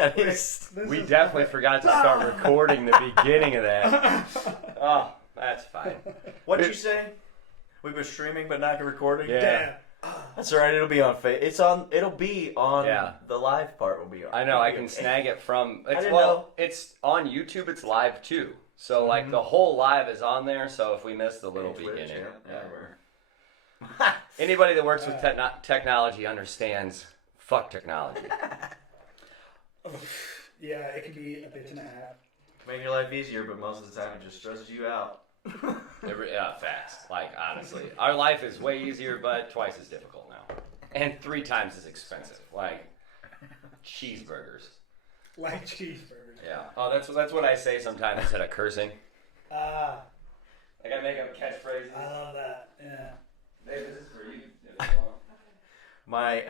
Yeah, we definitely forgot to start recording the beginning of that. Oh, that's fine. What'd you say? We were streaming but not recording? Yeah. Damn. That's all right. It'll be on It'll be on. Yeah. The live part will be on. I know, I can snag it from... didn't know. It's on YouTube, it's live too. So, like, the whole live is on there, so if we miss the little Twitch, beginning... yeah. Anybody that works with technology understands fuck technology. Yeah, it can be a bitch and a half. Make your life easier, but most of the time it just stresses you out. Yeah, fast. Like, honestly. Our life is way easier, but twice as difficult now. And 3 times as expensive. Like, cheeseburgers. Like cheeseburgers. Yeah. Oh, that's what I say sometimes instead of cursing. Ah, Like, I make up catchphrases. I love that. Yeah. Hey, this is for you. If you want. My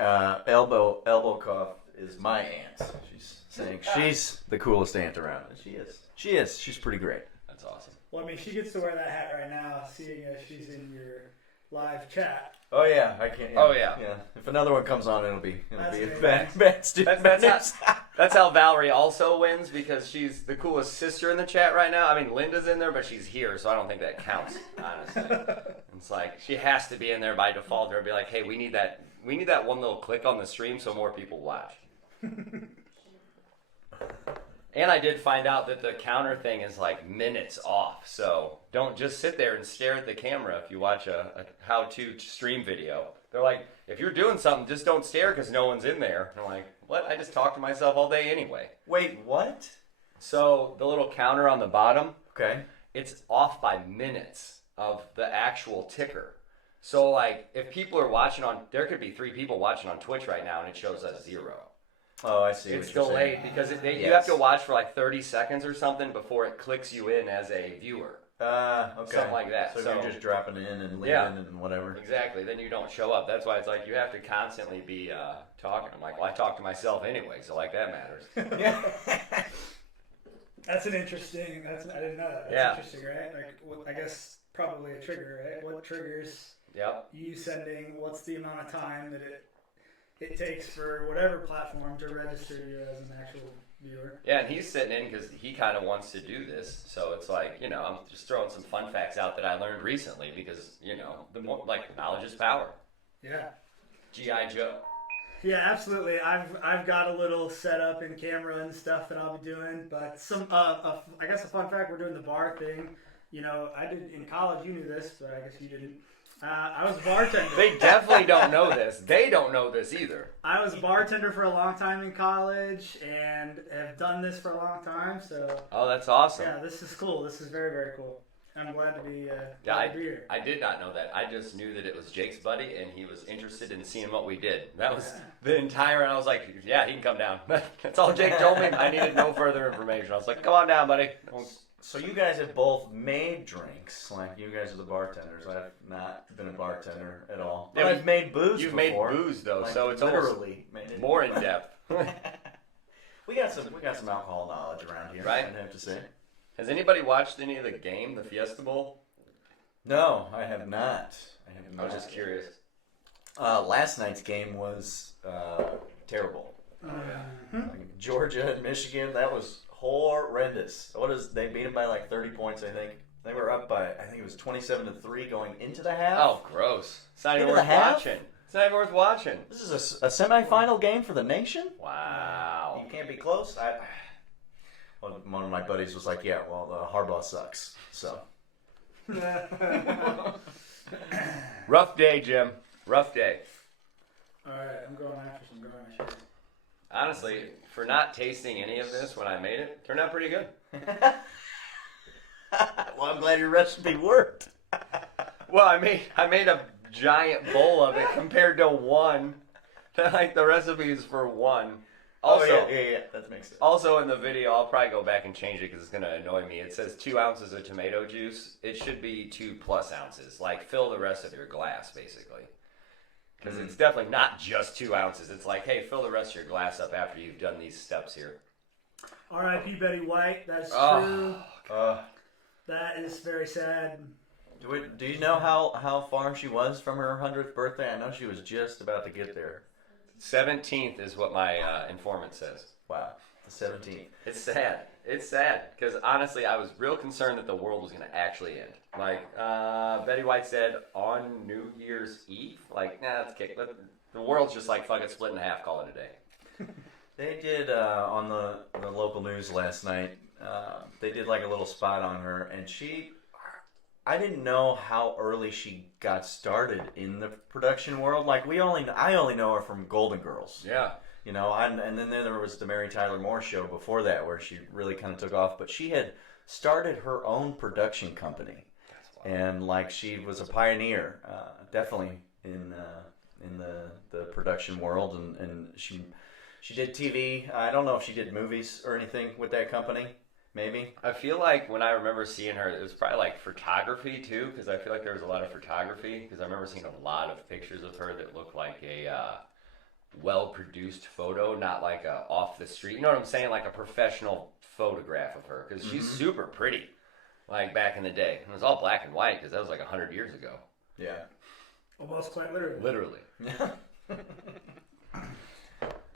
elbow cough is my aunt. She's saying she's the coolest aunt around, and she is. She is. She's pretty great. That's awesome. Well, I mean, she gets to wear that hat right now, seeing as she's in your live chat. Oh yeah, I can't. Oh, yeah. Yeah. If another one comes on, it'll be That's a good. bad student. That's how Valerie also wins, because she's the coolest sister in the chat right now. I mean, Linda's in there, but she's here, so I don't think that counts, honestly. It's like, she has to be in there by default, or be like, hey, we need that one little click on the stream so more people watch. And I did find out that the counter thing is like minutes off, so don't just sit there and stare at the camera if you watch a how-to stream video. They're like, if you're doing something, just don't stare because no one's in there. And I'm like, what? I just talk to myself all day anyway. Wait, what? So the little counter on the bottom, Okay. it's off by minutes of the actual ticker. So like, if people are watching there could be 3 people watching on Twitch right now and it shows us 0. Oh, I see. It's what you're delayed saying. because you Yes. have to watch for like 30 seconds or something before it clicks you in as a viewer. Okay. Something like that. So, So- you're just dropping in and leaving Yeah. and whatever. Exactly. Then you don't show up. That's why it's like you have to constantly be talking. I'm like, well, I talk to myself anyway, so like that matters. Yeah. That's an interesting. I didn't know that. That's Yeah. interesting, right? Like, I guess probably a trigger, right? What triggers Yep. you sending? What's the amount of time that it takes for whatever platform to register you as an actual viewer? Yeah, and he's sitting in because he kind of wants to do this. So it's like, I'm just throwing some fun facts out that I learned recently because, the more, like, knowledge is power. Yeah. G.I. Joe. Yeah, absolutely. I've got a little setup in camera and stuff that I'll be doing, but I guess a fun fact, we're doing the bar thing. I did in college. You knew this, but I guess you didn't. I was a bartender. They definitely don't know this. They don't know this either. I was a bartender for a long time in college and have done this for a long time. So Oh, that's awesome. yeah, this is cool. This is very, very cool. I'm glad to be here. I did not know that. I just knew that it was Jake's buddy, and he was interested in seeing what we did. That was the entire, and I was like, yeah, he can come down. That's all Jake told me. I needed no further information. I was like, come on down, buddy. So you guys have both made drinks, like you guys are the bartenders. I've not been a bartender at all. Yeah, But I've made booze You've before. made booze, though, Like, so it's literally made almost it. more in depth. We got some alcohol knowledge around here. Right. I'd have to say. Has anybody watched any of the game, the Fiesta Bowl? No, I have not. I was just curious. Last night's game was terrible. Like Georgia and Michigan, that was horrendous. They beat them by like 30 points, I think. They were up by, I think it was 27-3 going into the half. Oh, gross. It's not even Into the worth half? watching. It's not even worth watching. This is a semifinal game for the nation? Wow. You can't be close? One of my buddies was like, yeah, well, Harbaugh sucks. So. Rough day, Jim. Rough day. All right, I'm going after some garnish. Honestly, for not tasting any of this when I made it, turned out pretty good. Well, I'm glad your recipe worked. Well, I made a giant bowl of it compared to one. Like the recipe is for one. Also, yeah, that makes sense. Also in the video, I'll probably go back and change it because it's going to annoy me. It says 2 ounces of tomato juice. It should be 2+ ounces. Like, fill the rest of your glass, basically. Because it's definitely not just 2 ounces. It's like, hey, fill the rest of your glass up after you've done these steps here. R.I.P. Betty White. That's true. That is very sad. Do you know how far she was from her 100th birthday? I know she was just about to get there. 17th is what my informant says. Wow. 17th. It's sad. It's sad because honestly, I was real concerned that the world was going to actually end. Like Betty White said on New Year's Eve, like, nah, let's kick. The world's just like fucking split in half. Call it a day. They did on the local news last night. They did like a little spot on her, and I didn't know how early she got started in the production world. Like I only know her from Golden Girls. Yeah. You know, and then there was the Mary Tyler Moore show before that where she really kind of took off. But she had started her own production company, and like she was a pioneer, definitely in the production world, and she did TV. I don't know if she did movies or anything with that company. Maybe. I feel like when I remember seeing her, it was probably like photography too, because I feel like there was a lot of photography. Because I remember seeing a lot of pictures of her that looked like a well-produced photo, not like a off the street. You know what I'm saying? Like a professional photograph of her, because she's super pretty. Like back in the day, it was all black and white because that was like 100 years ago. Yeah. Almost quite literally. Literally.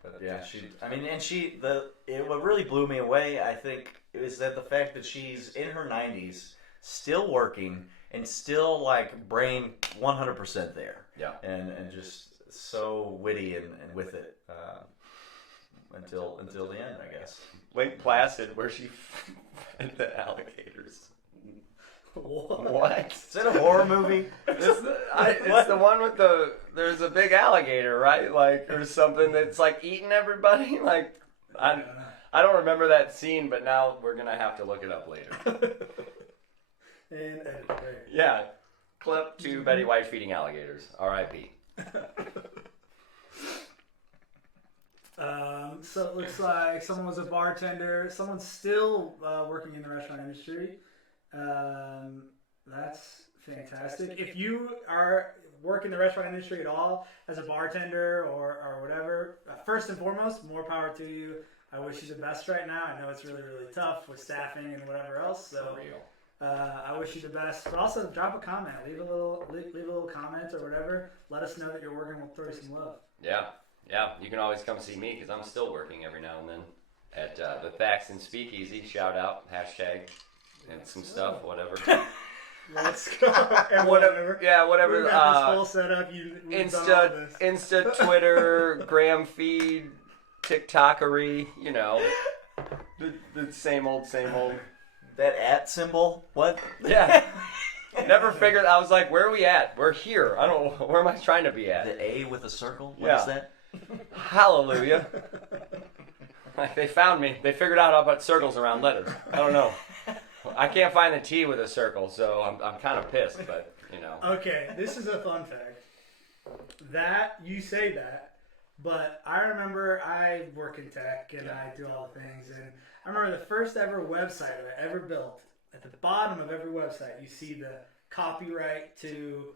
But yeah, what really blew me away, I think, is that the fact that she's in her 90s, still working, and still like brain 100% there. Yeah. And just so witty and with it until the end, I guess. Lake Placid, where she fed the alligators. What? Is it a horror movie? It's the one with there's a big alligator, right? Like, or something that's like eating everybody. Like, I don't remember that scene, but now we're gonna have to look it up later. And yeah, clip to Betty White feeding alligators. R.I.P. So it looks like someone was a bartender. Someone's still working in the restaurant industry. That's fantastic. If you are working in the restaurant industry at all as a bartender or whatever, first and foremost, more power to you. I wish you the best right now. I know it's really, really tough with staffing and whatever else. So I wish you the best. But also drop a comment, leave a little comment or whatever. Let us know that you're working. We'll throw you some love. Yeah. You can always come see me because I'm still working every now and then at the Thaxton Speakeasy. Shout out #. And some stuff, whatever. Let's go. Whatever. Yeah, whatever. We got this whole setup. Insta, Twitter, Gram feed, TikTokery. You know, the same old. That @ symbol? What? Yeah. Never figured. I was like, where are we at? We're here. I don't know. Where am I trying to be at? The A with a circle? What is that? Hallelujah. Like, they found me. They figured out about circles around letters. I don't know. I can't find the T with a circle, so I'm kind of pissed, but, you know. Okay, this is a fun fact. That, you say that, but I remember I work in tech and I do all the things, and I remember the first ever website I ever built. At the bottom of every website, you see the copyright to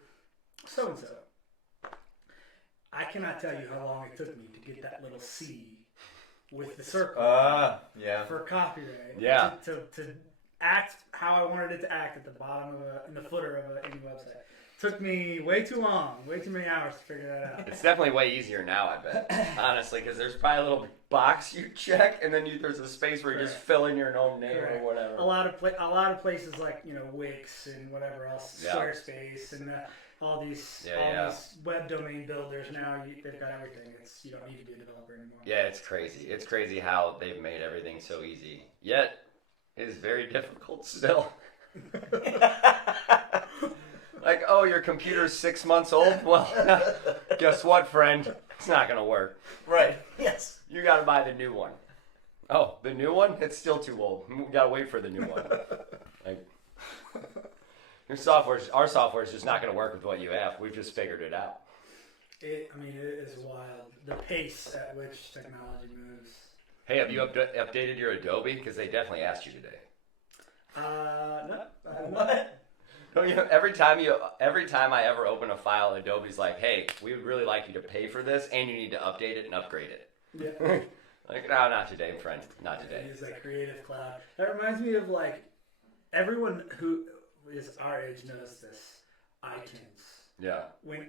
so-and-so. I cannot tell you how long it took me to get that little C with the circle for copyright. Yeah. To act how I wanted it to act at the bottom in the footer of any website. Took me way too long, way too many hours to figure that out. It's definitely way easier now, I bet. Honestly, because there's probably a little box you check, and then there's a space where you just fill in your own name or whatever. A lot of places like Wix and whatever else, Squarespace and all these web domain builders now. They've got everything. You don't need to be a developer anymore. Yeah, it's crazy. It's crazy how they've made everything so easy. Yet, it is very difficult still. Like, oh, your computer's 6 months old? Well, guess what, friend? It's not going to work. Right. Yes. You got to buy the new one. Oh, the new one? It's still too old. We got to wait for the new one. Like, our software is just not going to work with what you have. We've just figured it out. It is wild. The pace at which technology moves. Hey, have you updated your Adobe? Because they definitely asked you today. No. What? No, every time I ever open a file, Adobe's like, "Hey, we would really like you to pay for this, and you need to update it and upgrade it." Yeah. Like, no, not today, friend. Not today. Use that Creative Cloud. That reminds me of like everyone who is our age knows this. iTunes. Yeah. When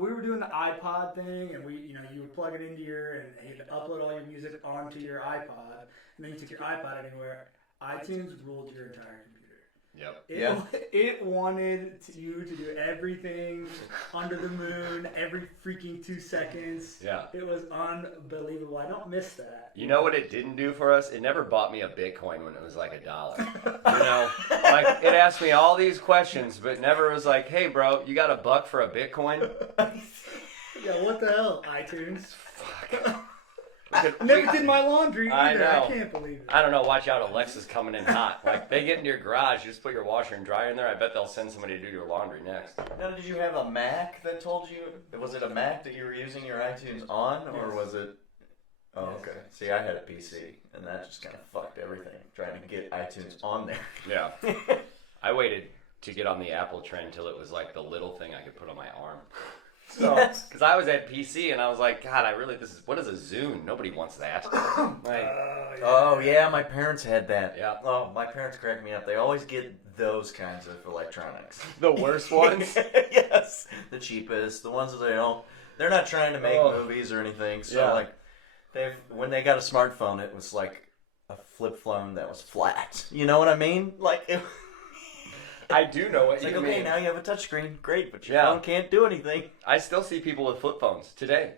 we were doing the iPod thing, and you would plug it into and you had to upload all your music onto your iPod, and then you took your iPod anywhere. iTunes ruled your entire computer. Yep. It wanted you to do everything under the moon every freaking 2 seconds. Yeah. It was unbelievable. I don't miss that. You know what it didn't do for us? It never bought me a Bitcoin when it was like $1. You know, like it asked me all these questions, but never was like, "Hey, bro, you got $1 for a Bitcoin?" Yeah, what the hell, iTunes? Fuck. Never did my laundry I either. know. I can't believe it. I don't know. Watch out, Alexa's coming in hot. Like they get into your garage, you just put your washer and dryer in there. I bet they'll send somebody to do your laundry next. Now, did you have a Mac that told you? Was it a Mac that you were using your iTunes on, or was it? Oh, okay. See, I had a PC, and that just kind of fucked everything. Trying to get iTunes on there. Yeah. I waited to get on the Apple trend until it was like the little thing I could put on my arm. So, because I was at PC and I was like, God, what is a Zune? Nobody wants that. Like, Oh yeah, my parents had that. Yeah. Oh, my parents crack me up. They always get those kinds of electronics. the worst ones. Yes, the cheapest, the ones that they're not trying to make movies or anything. So Yeah. like, when they got a smartphone, it was like a flip phone that was flat. You know what I mean? Like, I do know what it's you like, mean. okay, now you have a touchscreen, great, but your Yeah. phone can't do anything. I still see people with flip phones today.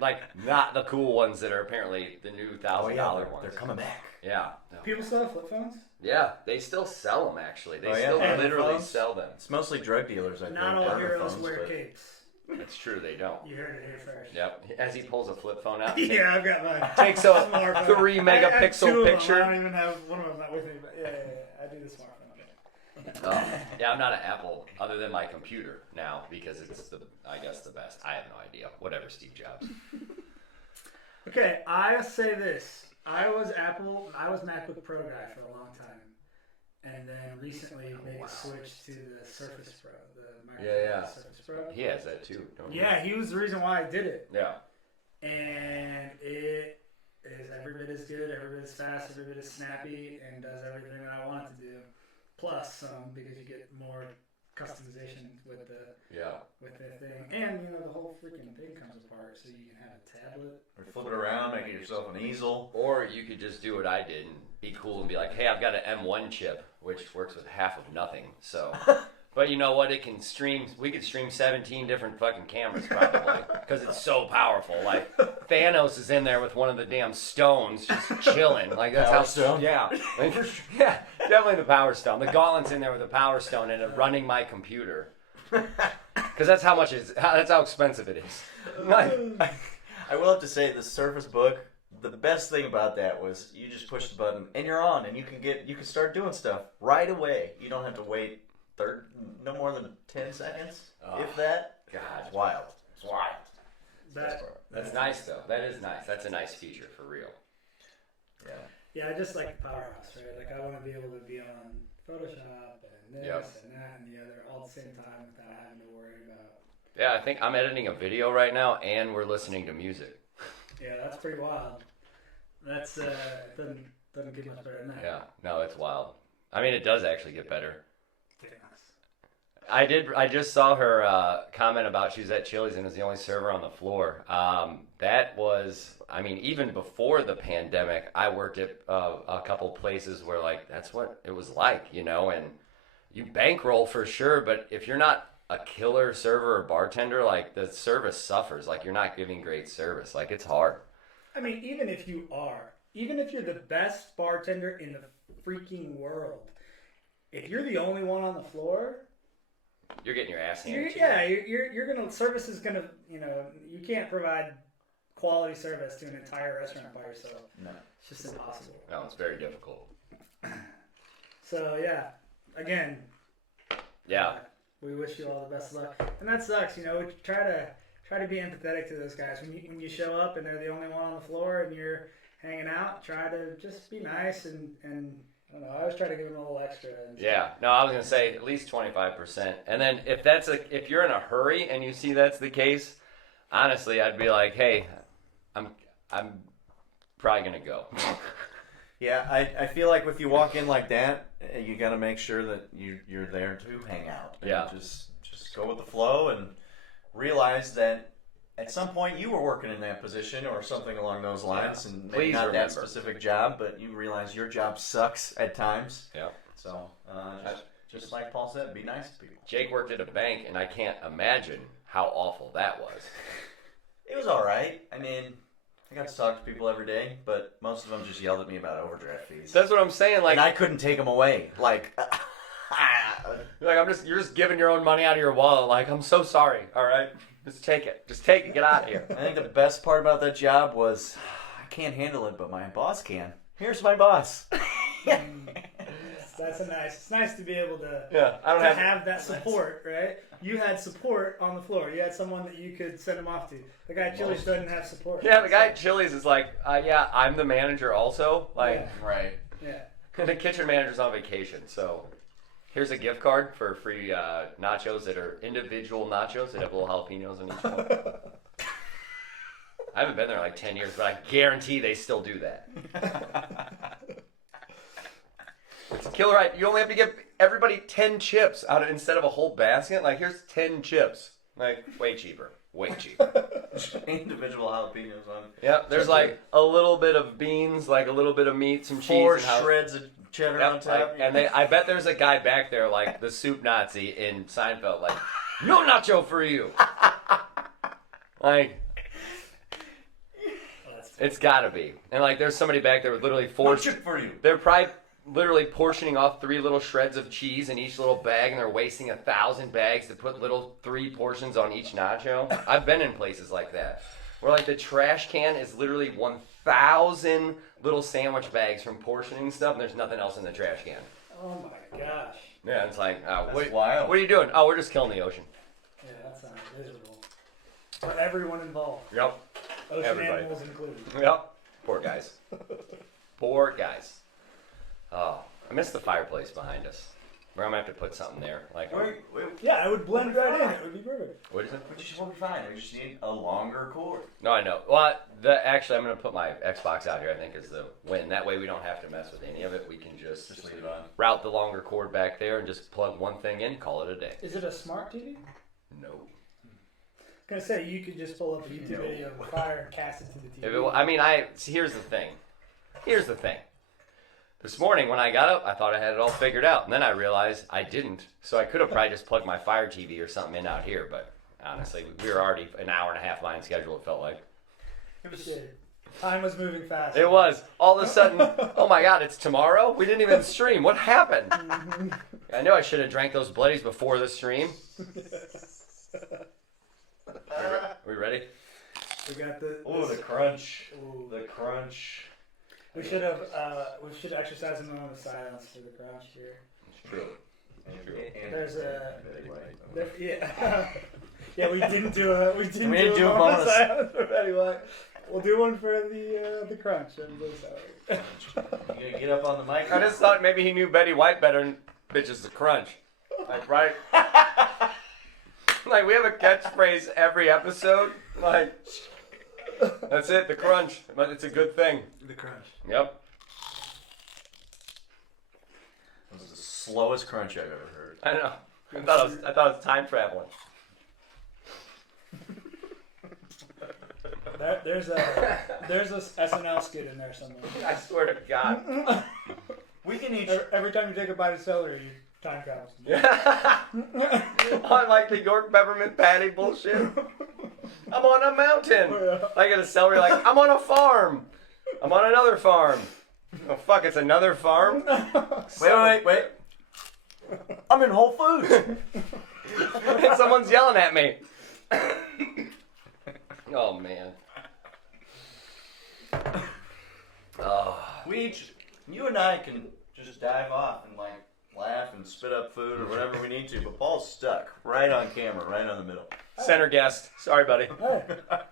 Like, not the cool ones that are apparently the new $1,000 ones. they're coming back. Yeah. People still have flip phones? Yeah, they still sell them actually. They Oh, yeah? still Flip literally phones? sell them. It's mostly drug dealers, I think. Not all burner heroes phones, wear but- capes. It's true, they don't. You heard it here first. Yep. As he pulls a flip phone out. Yeah, I've got mine. Takes a Smartphone. 3 I have megapixel 2 of them. picture. I don't even have one of them not with me, but yeah. I do the smartphone. Yeah, I'm not an Apple other than my computer now because it's I guess the best. I have no idea. Whatever, Steve Jobs. Okay, I say this. I was MacBook Pro guy for a long time. And then recently made a switch to the Surface Pro, the Microsoft Surface Pro. He has that too, don't he? Yeah, he was the reason why I did it. Yeah. And it is every bit as good, every bit as fast, every bit as snappy, and does everything that I want it to do. Plus some, because you get more customization with the thing. And the whole freaking thing comes apart, so you can have a tablet. Or flip it around, make it yourself an easel. Or you could just do what I did and be cool and be like, hey, I've got an M1 chip, which works with half of nothing. So, but you know what? We could stream 17 different fucking cameras probably because it's so powerful. Like Thanos is in there with one of the damn stones just chilling. Like that's Power how stone? Yeah. Yeah, definitely the Power Stone. The Gauntlet's in there with the Power Stone and running my computer. Because that's how expensive it is. Like, I will have to say, the Surface Book, the best thing about that was you just push the button and you're on, and you can start doing stuff right away. You don't have to wait no more than 10 seconds, if that. God, It's wild. It's wild. that's nice though. That is nice. That's a nice feature for real. Yeah. Yeah, I just like the powerhouse, right? Like I want to be able to be on Photoshop and this and that and the other all at the same time without having to worry about. Yeah, I think I'm editing a video right now, and we're listening to music. Yeah, that's pretty wild. That's doesn't get much better than that. Yeah, no, it's wild. I mean, it does actually get better. Yeah. I just saw her comment about she was at Chili's and was the only server on the floor. That was, I mean, even before the pandemic, I worked at a couple places where like that's what it was like, and you bankroll for sure, but if you're not a killer server or bartender, like the service suffers. Like you're not giving great service. Like it's hard. I mean, even if you're the best bartender in the freaking world, if you're the only one on the floor, you're getting your ass handed to you. you're gonna service is gonna you can't provide quality service to an entire restaurant by yourself. No. It's just impossible. No, it's very difficult. So yeah, again. Yeah. We wish you all the best of luck, and that sucks. We try to be empathetic to those guys when you show up and they're the only one on the floor and you're hanging out. Try to just be nice and I don't know. I always try to give them a little extra. Yeah. No, I was gonna say at least 25%, and then if you're in a hurry and you see that's the case, honestly, I'd be like, hey, I'm probably gonna go. Yeah, I feel like if you walk in like that, you got to make sure that you're there to hang out. And Yeah. Just just go with the flow and realize that at some point you were working in that position or something along those lines, and maybe Please not remember. that specific job, but you realize your job sucks at times. Yeah. So just like Paul said, be nice to people. Jake worked at a bank, and I can't imagine how awful that was. It was all right. I mean, I got to talk to people every day, but most of them just yelled at me about overdraft fees. That's what I'm saying. Like, And I couldn't take them away. Like, you're just giving your own money out of your wallet. Like, I'm so sorry. All right, just take it. Just take it. Get out of here. I think the best part about that job was I can't handle it, but my boss can. Here's my boss. It's nice to be able to, Yeah, I don't to have. have that support, right? You had support on the floor. You had someone that you could send them off to. The guy at Chili's doesn't have support. Yeah, the guy at Chili's is like, yeah, I'm the manager also. Like, Right. Yeah. the kitchen manager's on vacation, so here's a gift card for free nachos that are individual nachos that have little jalapenos in each one. I haven't been there in like 10 years, but I guarantee they still do that. It's a killer. Right? You only have to give everybody 10 chips instead of a whole basket. Like, here's 10 chips. Like, way cheaper. Way cheaper. Individual jalapenos on Yeah, there's like a little bit of beans, like a little bit of meat, some cheese, 4 and shreds of cheddar on Yep, top. like, I bet there's a guy back there, like the soup Nazi in Seinfeld, like, no nacho for you. Like, it's gotta be. And like, there's somebody back there with literally 4. Chip for you. They're probably literally portioning off 3 little shreds of cheese in each little bag, and they're wasting 1,000 bags to put little 3 portions on each nacho. I've been in places like that, where like the trash can is literally 1,000 little sandwich bags from portioning stuff, and there's nothing else in the trash can. Oh my gosh. Yeah, it's like, That's wild. what are you doing? Oh, we're just killing the ocean. Yeah, that sounds miserable. For everyone involved. Yep. Ocean Everybody. animals included. Yep. Poor guys. Poor guys. Oh, I miss the fireplace behind us. We're gonna have to put something there. Like, Yeah, it would blend right in. It would be perfect. what is it? Which is what we find. We just need a longer cord. No, I know. Well, actually, I'm gonna put my Xbox out here. I think is the win. That way, we don't have to mess with any of it. We can just leave it on. route the longer cord back there and just plug one thing in, call it a day. Is it a smart TV? No. I was gonna say you could just pull up a YouTube video of a fire and cast it to the TV. If it, see, here's the thing. Here's the thing. This morning when I got up, I thought I had it all figured out, and then I realized I didn't. So I could have probably just plugged my Fire TV or something in out here, but honestly, we were already an hour and a half behind schedule. It felt like Shit. Time was moving fast. it was. All of a sudden, oh my God, it's tomorrow. We didn't even stream. What happened? I knew I should have drank those bloodies before the stream. We ready? We got the. Oh, the crunch. Ooh. The crunch. We should have. We should exercise a moment of silence for the crunch here. It's true. There's a. Yeah. Yeah, we didn't do a. We didn't We do didn't a do a moment of bonus. silence for Betty White. We'll do one for the crunch. I'm so sorry. You gonna get up on the mic? I just thought maybe he knew Betty White better than bitches the crunch. Like, right? Like, we have a catchphrase every episode. Like, that's it, the crunch. But it's a good thing. The crunch. Yep. This is the slowest crunch I've ever heard. I know. I thought it was time traveling. There's a SNL skit in there somewhere. I swear to God. We can each. Every time you take a bite of celery, you time travel. On like the York peppermint patty bullshit. I'm on a mountain. I get a celery like, I'm on a farm. I'm on another farm. Oh fuck, it's another farm? Wait. I'm in Whole Foods. And someone's yelling at me. Oh man. Oh. You and I can just dive off and like laugh and spit up food or whatever we need to, but Paul's stuck right on camera, right on the middle. Center guest. Sorry, buddy. Hey,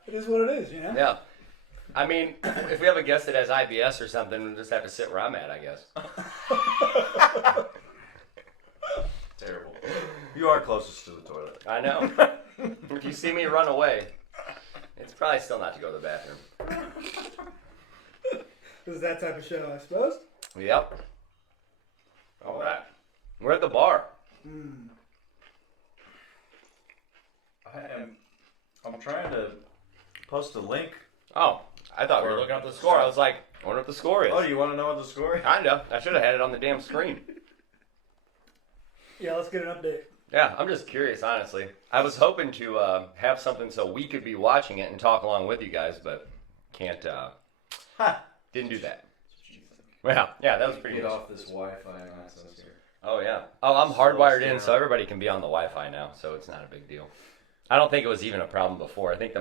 it is what it is, you know? Yeah. I mean, if we have a guest that has IBS or something, we'll just have to sit where I'm at, I guess. Terrible. You are closest to the toilet. I know. If you see me run away, it's probably still not to go to the bathroom. This is that type of show, I suppose. Yep. All right. We're at the bar. I'm trying to post a link. Oh, I thought we were looking up the score. I was like, I wonder what the score is. Oh, do you want to know what the score is? Kind of. I should have had it on the damn screen. Yeah, let's get an update. Yeah, I'm just curious, honestly. I was hoping to have something so we could be watching it and talk along with you guys, but can't. Didn't do that. Yeah, that was pretty Get good. off this Wi-Fi access here. Oh, yeah. Oh, I'm hardwired in, so everybody can be on the Wi-Fi now, so it's not a big deal. I don't think it was even a problem before. I think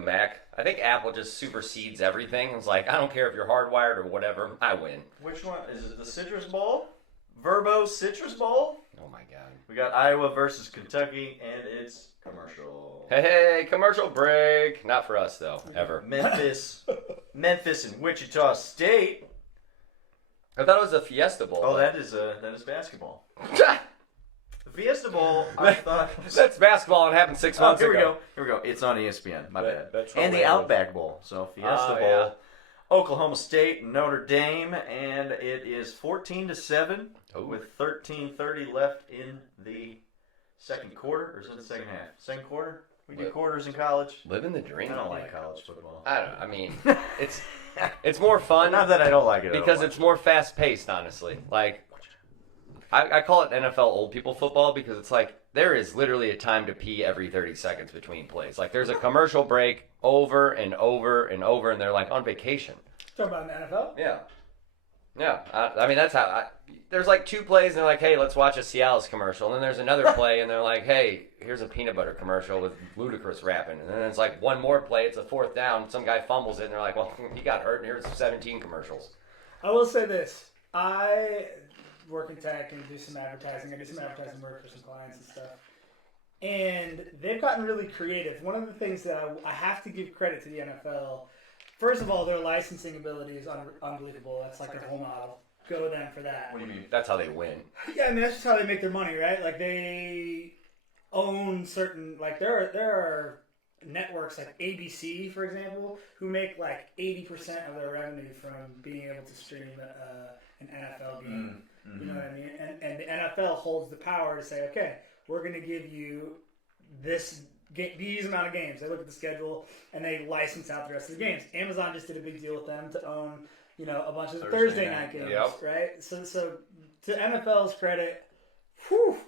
Apple just supersedes everything. It's like, I don't care if you're hardwired or whatever, I win. Which one? Is it the Citrus Bowl? Verbo Citrus Bowl? Oh, my God. We got Iowa versus Kentucky, and it's commercial. Hey, commercial break. Not for us, though, ever. Memphis and Wichita State. I thought it was a Fiesta Bowl. Oh, that is basketball. The Fiesta Bowl, I thought. That's basketball and happened 6 months Here ago. we go. It's on ESPN. My bad. That's and the hilarious. Outback Bowl. So Fiesta Bowl, yeah. Oklahoma State, and Notre Dame, and it is 14-7 with 13:30 left in the second quarter, or is it the second half? Second quarter. We do quarters in college. Living the dream. I don't like college football. I mean, it's more fun. Not that I don't like it. Because it's more fast paced, honestly. Like, I call it NFL old people football because it's like there is literally a time to pee every 30 seconds between plays. Like, there's a commercial break over and over and over, and they're like on vacation. Talk about the NFL. Yeah. Yeah. I mean, that's how there's like 2 plays, and they're like, hey, let's watch a Cialis commercial. And then there's another play, and they're like, hey, here's a peanut butter commercial with Ludacris rapping. And then it's like one more play, it's a 4th down, some guy fumbles it, and they're like, well, he got hurt, and here's 17 commercials. I will say this. I work in tech and do some advertising. I do some advertising work for some clients and stuff. And they've gotten really creative. One of the things that I have to give credit to the NFL, first of all, their licensing ability is unbelievable. That's like their whole model. Go to them for that. What do you mean? That's how they win. Yeah, I mean, that's just how they make their money, right? Like, they own certain, like, there are networks like ABC, for example, who make like 80% of their revenue from being able to stream an NFL game. Mm-hmm. You know what I mean? And the NFL holds the power to say, okay, we're going to give you these amount of games. They look at the schedule and they license out the rest of the games. Amazon just did a big deal with them to own, a bunch of Thursday night games, right? So to NFL's credit,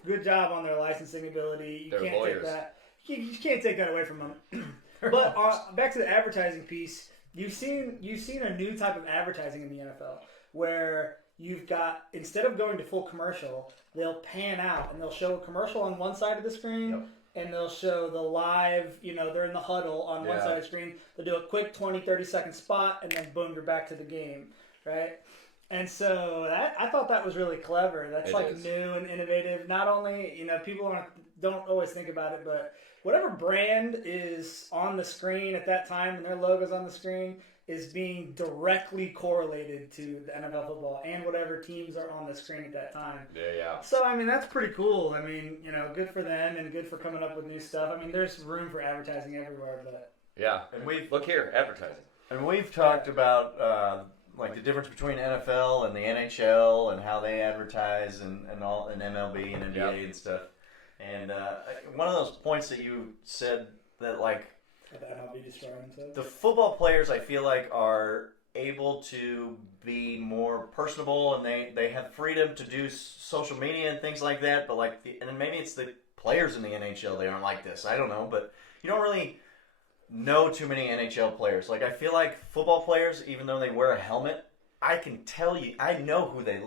good job on their licensing ability. You can't take that. You can't take that away from them. But back to the advertising piece, you've seen a new type of advertising in the NFL where you've got, instead of going to full commercial, they'll pan out and they'll show a commercial on one side of the screen. And they'll show the live, they're in the huddle on one side of the screen. They'll do a quick 20, 30-second spot, and then boom, you're back to the game, right? And so I thought that was really clever. That's new and innovative. Not only, people don't always think about it, but whatever brand is on the screen at that time and their logo's on the screen is being directly correlated to the NFL football and whatever teams are on the screen at that time. Yeah. So, I mean, that's pretty cool. I mean, good for them and good for coming up with new stuff. I mean, there's room for advertising everywhere, but... Yeah, and look here, advertising. And we've talked about, like, the difference between NFL and the NHL and how they advertise and all, and MLB and NBA and stuff. And one of those points that you said that, like, the football players, I feel like, are able to be more personable and they have freedom to do social media and things like that. But and then maybe it's the players in the NHL, they aren't like this. I don't know, but you don't really know too many NHL players. Like, I feel like football players, even though they wear a helmet, I can tell you, I know what they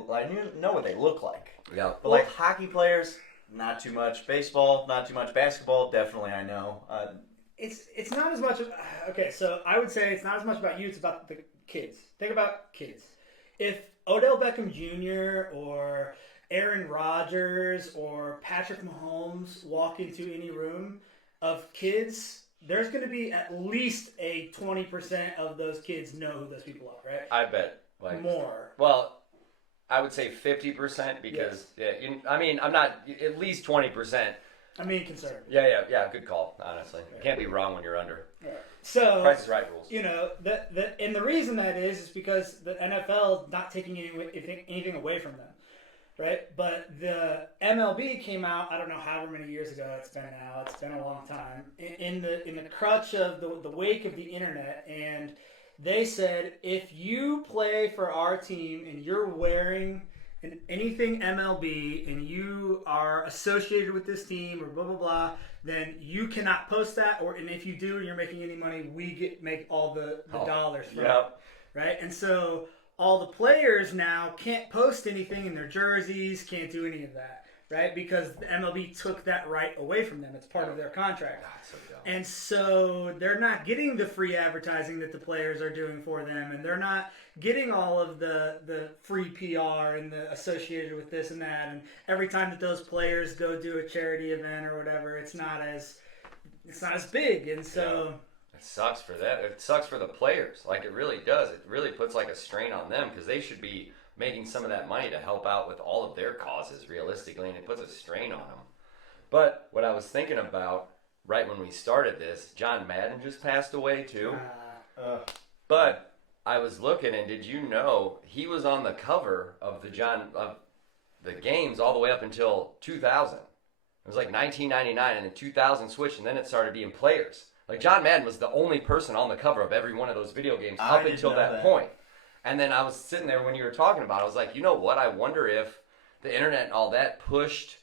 look like. Yeah. But like hockey players, not too much. Baseball, not too much. Basketball, definitely I know. It's not as much of... Okay, so I would say it's not as much about you, it's about the kids. Think about kids. If Odell Beckham Jr. or Aaron Rodgers or Patrick Mahomes walk into any room of kids, there's going to be at least a 20% of those kids know who those people are, right? I bet. More. Well, I would say 50% because, I'm not... At least 20%. I mean, conservative. Yeah. Good call. Honestly, you can't be wrong when you're under. Yeah. So Price is Right rules. And the reason that is because the NFL is not taking anything away from them. right? But the MLB came out, I don't know however many years ago it's been now. It's been a long time. In the crutch of the wake of the internet, and they said if you play for our team and you're wearing anything MLB and you are associated with this team or blah blah blah, then you cannot post that. And if you do and you're making any money, we make all the dollars from it, right? And so all the players now can't post anything in their jerseys, can't do any of that, right? Because the MLB took that right away from them. It's part of their contract. And so they're not getting the free advertising that the players are doing for them, and they're not getting all of the free PR and the associated with this and that. And every time that those players go do a charity event or whatever, it's not as big. And so it sucks for that. It sucks for the players. Like, it really does. It really puts like a strain on them because they should be making some of that money to help out with all of their causes realistically, and it puts a strain on them. But what I was thinking about right when we started this, John Madden just passed away too. But I was looking, and did you know he was on the cover of the games all the way up until 2000? It was like 1999, and then 2000 switched, and then it started being players. Like, John Madden was the only person on the cover of every one of those video games up until that point. And then I was sitting there when you were talking about it, I was like, you know what? I wonder if the internet and all that pushed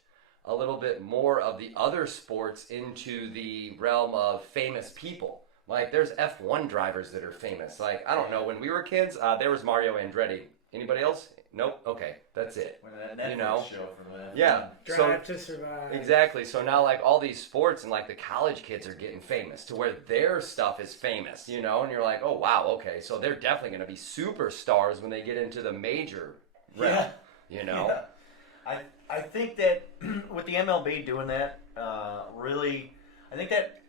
a little bit more of the other sports into the realm of famous people. Like, there's F1 drivers that are famous. Like, I don't know, when we were kids, there was Mario Andretti. Anybody else? Nope. Okay, that's it. You know, show from that. Yeah. Drive to Survive. Exactly. So now, like, all these sports and like the college kids are getting famous to where their stuff is famous, you know, and you're like, oh wow, okay, so they're definitely going to be superstars when they get into the major realm, you know. Yeah. I think that with the MLB doing that, really, I think that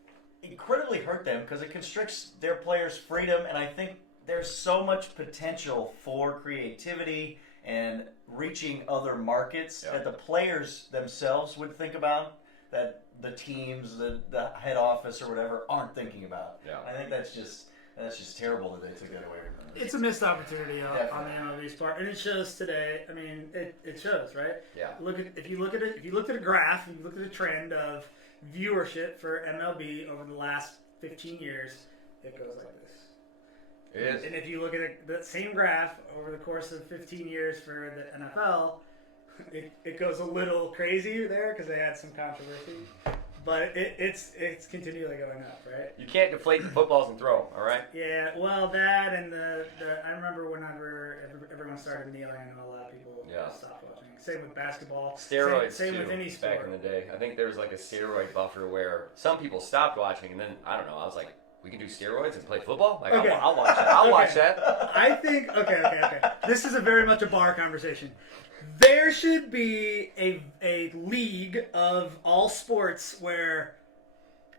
incredibly hurt them because it constricts their players' freedom, and I think there's so much potential for creativity and reaching other markets that the players themselves would think about that the teams, the head office or whatever aren't thinking about. Yeah. I think that's just terrible that they took that away from them. It's a missed opportunity on the MLB's part, and it shows today. I mean, it shows, right? Yeah. If you looked at a graph, if you look at a trend of viewership for MLB over the last 15 years, it goes like this. It is. And if you look at the same graph over the course of 15 years for the NFL, it goes a little crazy there because they had some controversy. But it's continually going up, right? You can't deflate the footballs and throw them, all right? Yeah, well, that and I remember whenever everyone started kneeling, and a lot of people stopped watching. Same with basketball. Steroids same too, with any sport. back in the day. I think there was like a steroid buffer where some people stopped watching, and then, I don't know, I was like, we can do steroids and play football? Like, okay. I'll watch that. I'll watch that. I think, okay. This is a very much a bar conversation. There should be a league of all sports where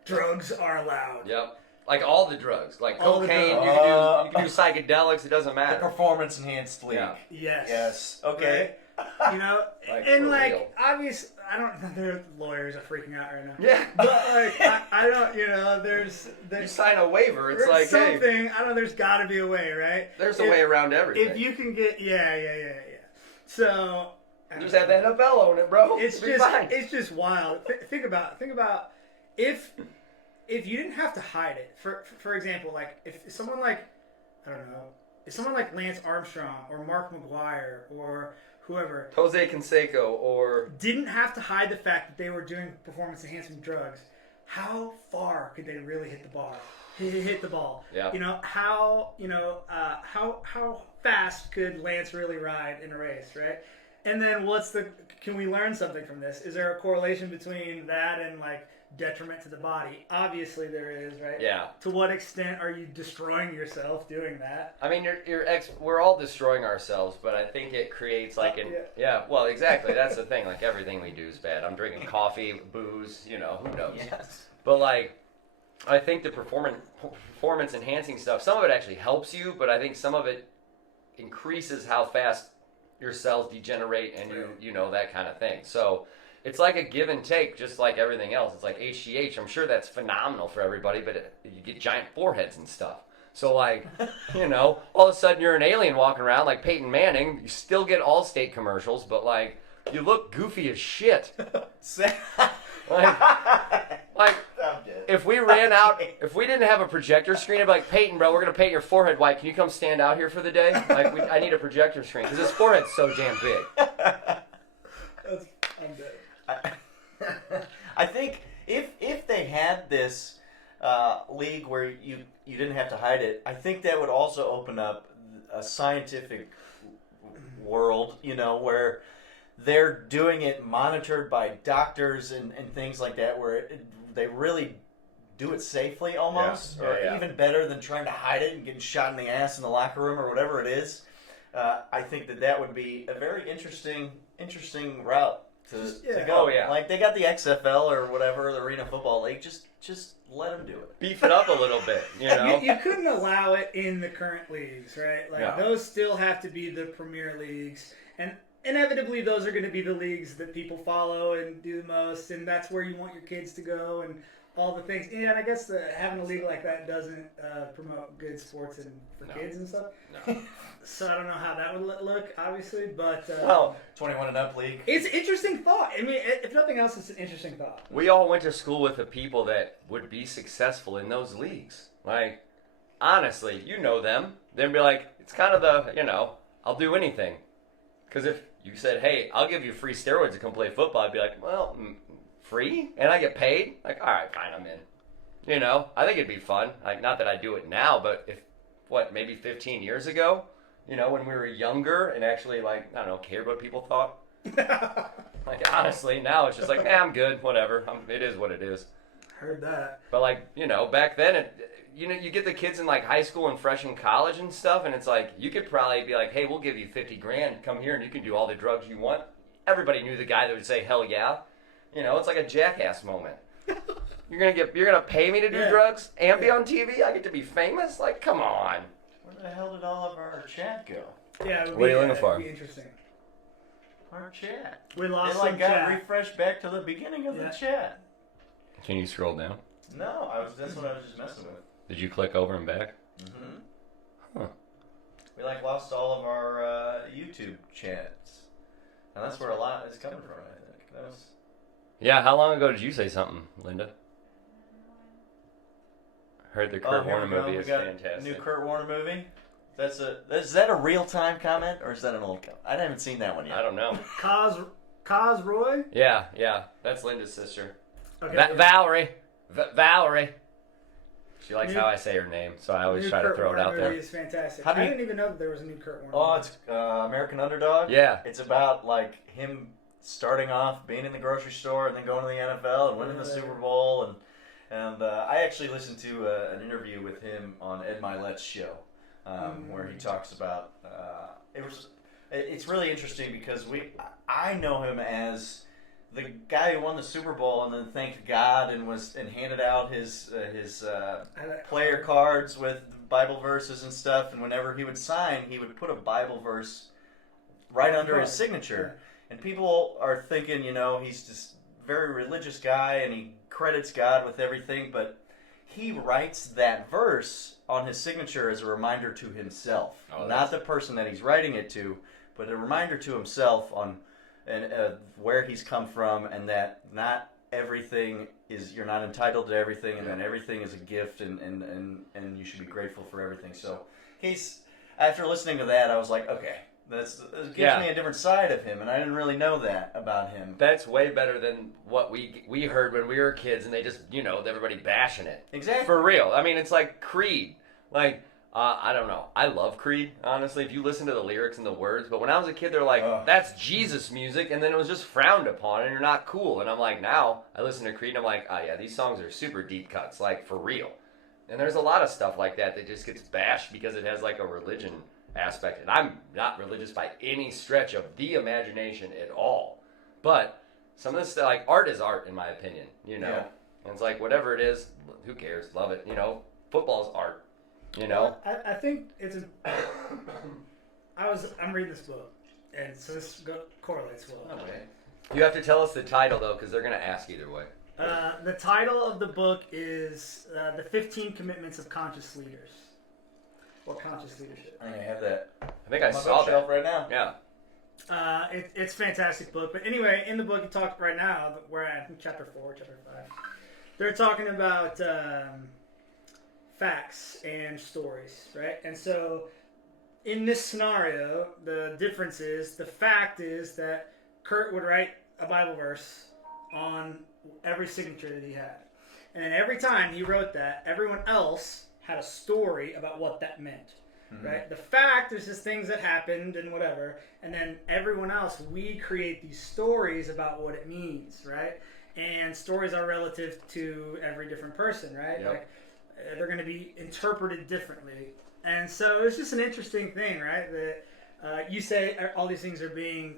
drugs are allowed. Yep. Like all the drugs. Like all cocaine, you can do psychedelics, it doesn't matter. The performance enhanced league. Yeah. Yes. Okay. Right? You know, like, and like, real. obvious, I don't, their lawyers are freaking out right now. Yeah. But like, I don't, you know, there's you sign a waiver, it's like, something, hey. I don't know, there's gotta be a way, right? There's a way around everything. If you can get, yeah. So. Just have the NFL own it, bro. It's just wild. Think about if you didn't have to hide it. For example, like if someone like, I don't know, if someone like Lance Armstrong or Mark McGwire or whoever, Jose Canseco or didn't have to hide the fact that they were doing performance enhancing drugs, how far could they really hit the ball? Hit the ball. Yeah. You know how fast could Lance really ride in a race, right? And then can we learn something from this? Is there a correlation between that and like detriment to the body? Obviously there is, right? Yeah. To what extent are you destroying yourself doing that? I mean, we're all destroying ourselves, but I think it creates like well, exactly. That's the thing. Like everything we do is bad. I'm drinking coffee, booze, you know, who knows? Yes. But like, I think the performance enhancing stuff, some of it actually helps you, but I think some of it increases how fast your cells degenerate and you know, that kind of thing. So it's like a give and take, just like everything else. It's like HGH. I'm sure that's phenomenal for everybody, but you get giant foreheads and stuff. So like, you know, all of a sudden you're an alien walking around like Peyton Manning. You still get Allstate commercials, but like you look goofy as shit. Say- Like, I'm dead. if we ran out, if we didn't have a projector screen, I'd be like, Peyton, bro, we're going to paint your forehead white. Can you come stand out here for the day? Like, I need a projector screen because his forehead's so damn big. I'm dead. I think if they had this league where you didn't have to hide it, I think that would also open up a scientific world, where they're doing it monitored by doctors and things like that, where they really do it safely almost, or even better than trying to hide it and getting shot in the ass in the locker room or whatever it is. I think that would be a very interesting route to go. Oh, yeah. Like they got the XFL or whatever, the Arena Football League. Just let them do it. Beef it up a little bit, You couldn't allow it in the current leagues, right? Like those still have to be the premier leagues, and inevitably those are going to be the leagues that people follow and do the most, and that's where you want your kids to go and all the things. And I guess having a league like that doesn't promote good sports for kids and stuff. No. So I don't know how that would look, obviously, but 21 and up league. it's an interesting thought. I mean, if nothing else, it's an interesting thought. We all went to school with the people that would be successful in those leagues. Like, honestly, you know them. They'd be like, it's kind of I'll do anything. Because if you said, hey, I'll give you free steroids to come play football, I'd be like, well, free? And I get paid? Like, all right, fine, I'm in. I think it'd be fun. Like, not that I do it now, but maybe 15 years ago, when we were younger and actually, cared what people thought. Like, honestly, now it's just like, I'm good, whatever. It is what it is. Heard that. But, back then, you get the kids in, high school and fresh in college and stuff, and it's like, you could probably be like, hey, we'll give you $50,000, come here and you can do all the drugs you want. Everybody knew the guy that would say, hell yeah. It's like a jackass moment. You're gonna pay me to do drugs and be on TV? I get to be famous? Like, come on. Where the hell did all of our chat go? Yeah, what are you looking for? It'd be interesting. Our chat. We lost it some got chat. refreshed back to the beginning of the chat. Can you scroll down? No, that's what I was just messing with. Did you click over and back? Mm-hmm. Huh. We lost all of our YouTube chats, and that's where a lot is coming from. I think. Yeah. How long ago did you say something, Linda? Heard the Kurt Warner movie is fantastic. New Kurt Warner movie. Is that a real time comment or is that an old comment? I haven't seen that one yet. I don't know. Cos Roy? Yeah. That's Linda's sister. Okay. Valerie. Valerie. She likes how I say her name, so I always try to throw it out there. Movie is fantastic. I didn't even know that there was a new Kurt Warner. Oh, it's American Underdog. Yeah. It's about him starting off being in the grocery store and then going to the NFL and winning the Super Bowl and I actually listened to an interview with him on Ed Milet's show where he talks about it's really interesting because I know him as the guy who won the Super Bowl and then thanked God and handed out his player cards with Bible verses and stuff, and whenever he would sign, he would put a Bible verse right under his signature. And people are thinking, he's just a very religious guy and he credits God with everything, but he writes that verse on his signature as a reminder to himself, not the person that he's writing it to, but a reminder to himself on where he's come from, and that not everything is, you're not entitled to everything, and that everything is a gift, and you should be grateful for everything. So, after listening to that, I was like, okay, this gives me a different side of him, and I didn't really know that about him. That's way better than what we heard when we were kids, and they just, everybody bashing it. Exactly. For real. I mean, it's like Creed. I don't know. I love Creed, honestly, if you listen to the lyrics and the words. But when I was a kid, they're like, that's Jesus music. And then it was just frowned upon and you're not cool. And I'm like, now I listen to Creed and I'm like, oh yeah, these songs are super deep cuts, for real. And there's a lot of stuff like that just gets bashed because it has a religion aspect. And I'm not religious by any stretch of the imagination at all. But some of this stuff, art is art in my opinion, Yeah. And it's whatever it is, who cares? Love it. Football's art. I think it's I'm reading this book, and so this correlates well. Okay. You have to tell us the title though, because they're gonna ask either way. The title of the book is The 15 Commitments of Conscious Leaders, or Conscious Leadership. I have that. I think I saw that right now. Yeah. It's a fantastic book. But anyway, in the book, it talks right now. We're at chapter 4, chapter 5. They're talking about facts and stories, right? And so, in this scenario, the difference is the fact is that Kurt would write a Bible verse on every signature that he had, and then every time he wrote that, everyone else had a story about what that meant. Right? The fact is just things that happened and whatever, and then everyone else, we create these stories about what it means, right? And stories are relative to every different person, right? Yep. Like they're going to be interpreted differently, and so it's just an interesting thing, right? That you say all these things are being,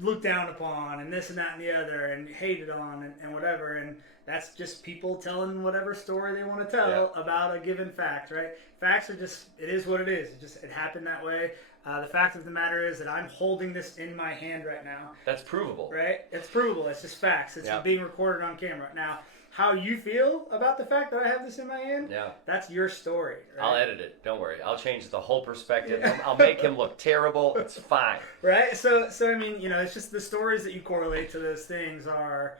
looked down upon, and this and that and the other, and hated on, and whatever, and that's just people telling whatever story they want to tell about a given fact, right? Facts are just, it is what it is. It happened that way. The fact of the matter is that I'm holding this in my hand right now. That's provable. Right? It's provable. It's just facts. It's being recorded on camera. Now, how you feel about the fact that I have this in my hand, that's your story. Right? I'll edit it. Don't worry. I'll change the whole perspective. I'll make him look terrible. It's fine. Right? So I mean, it's just the stories that you correlate to those things are,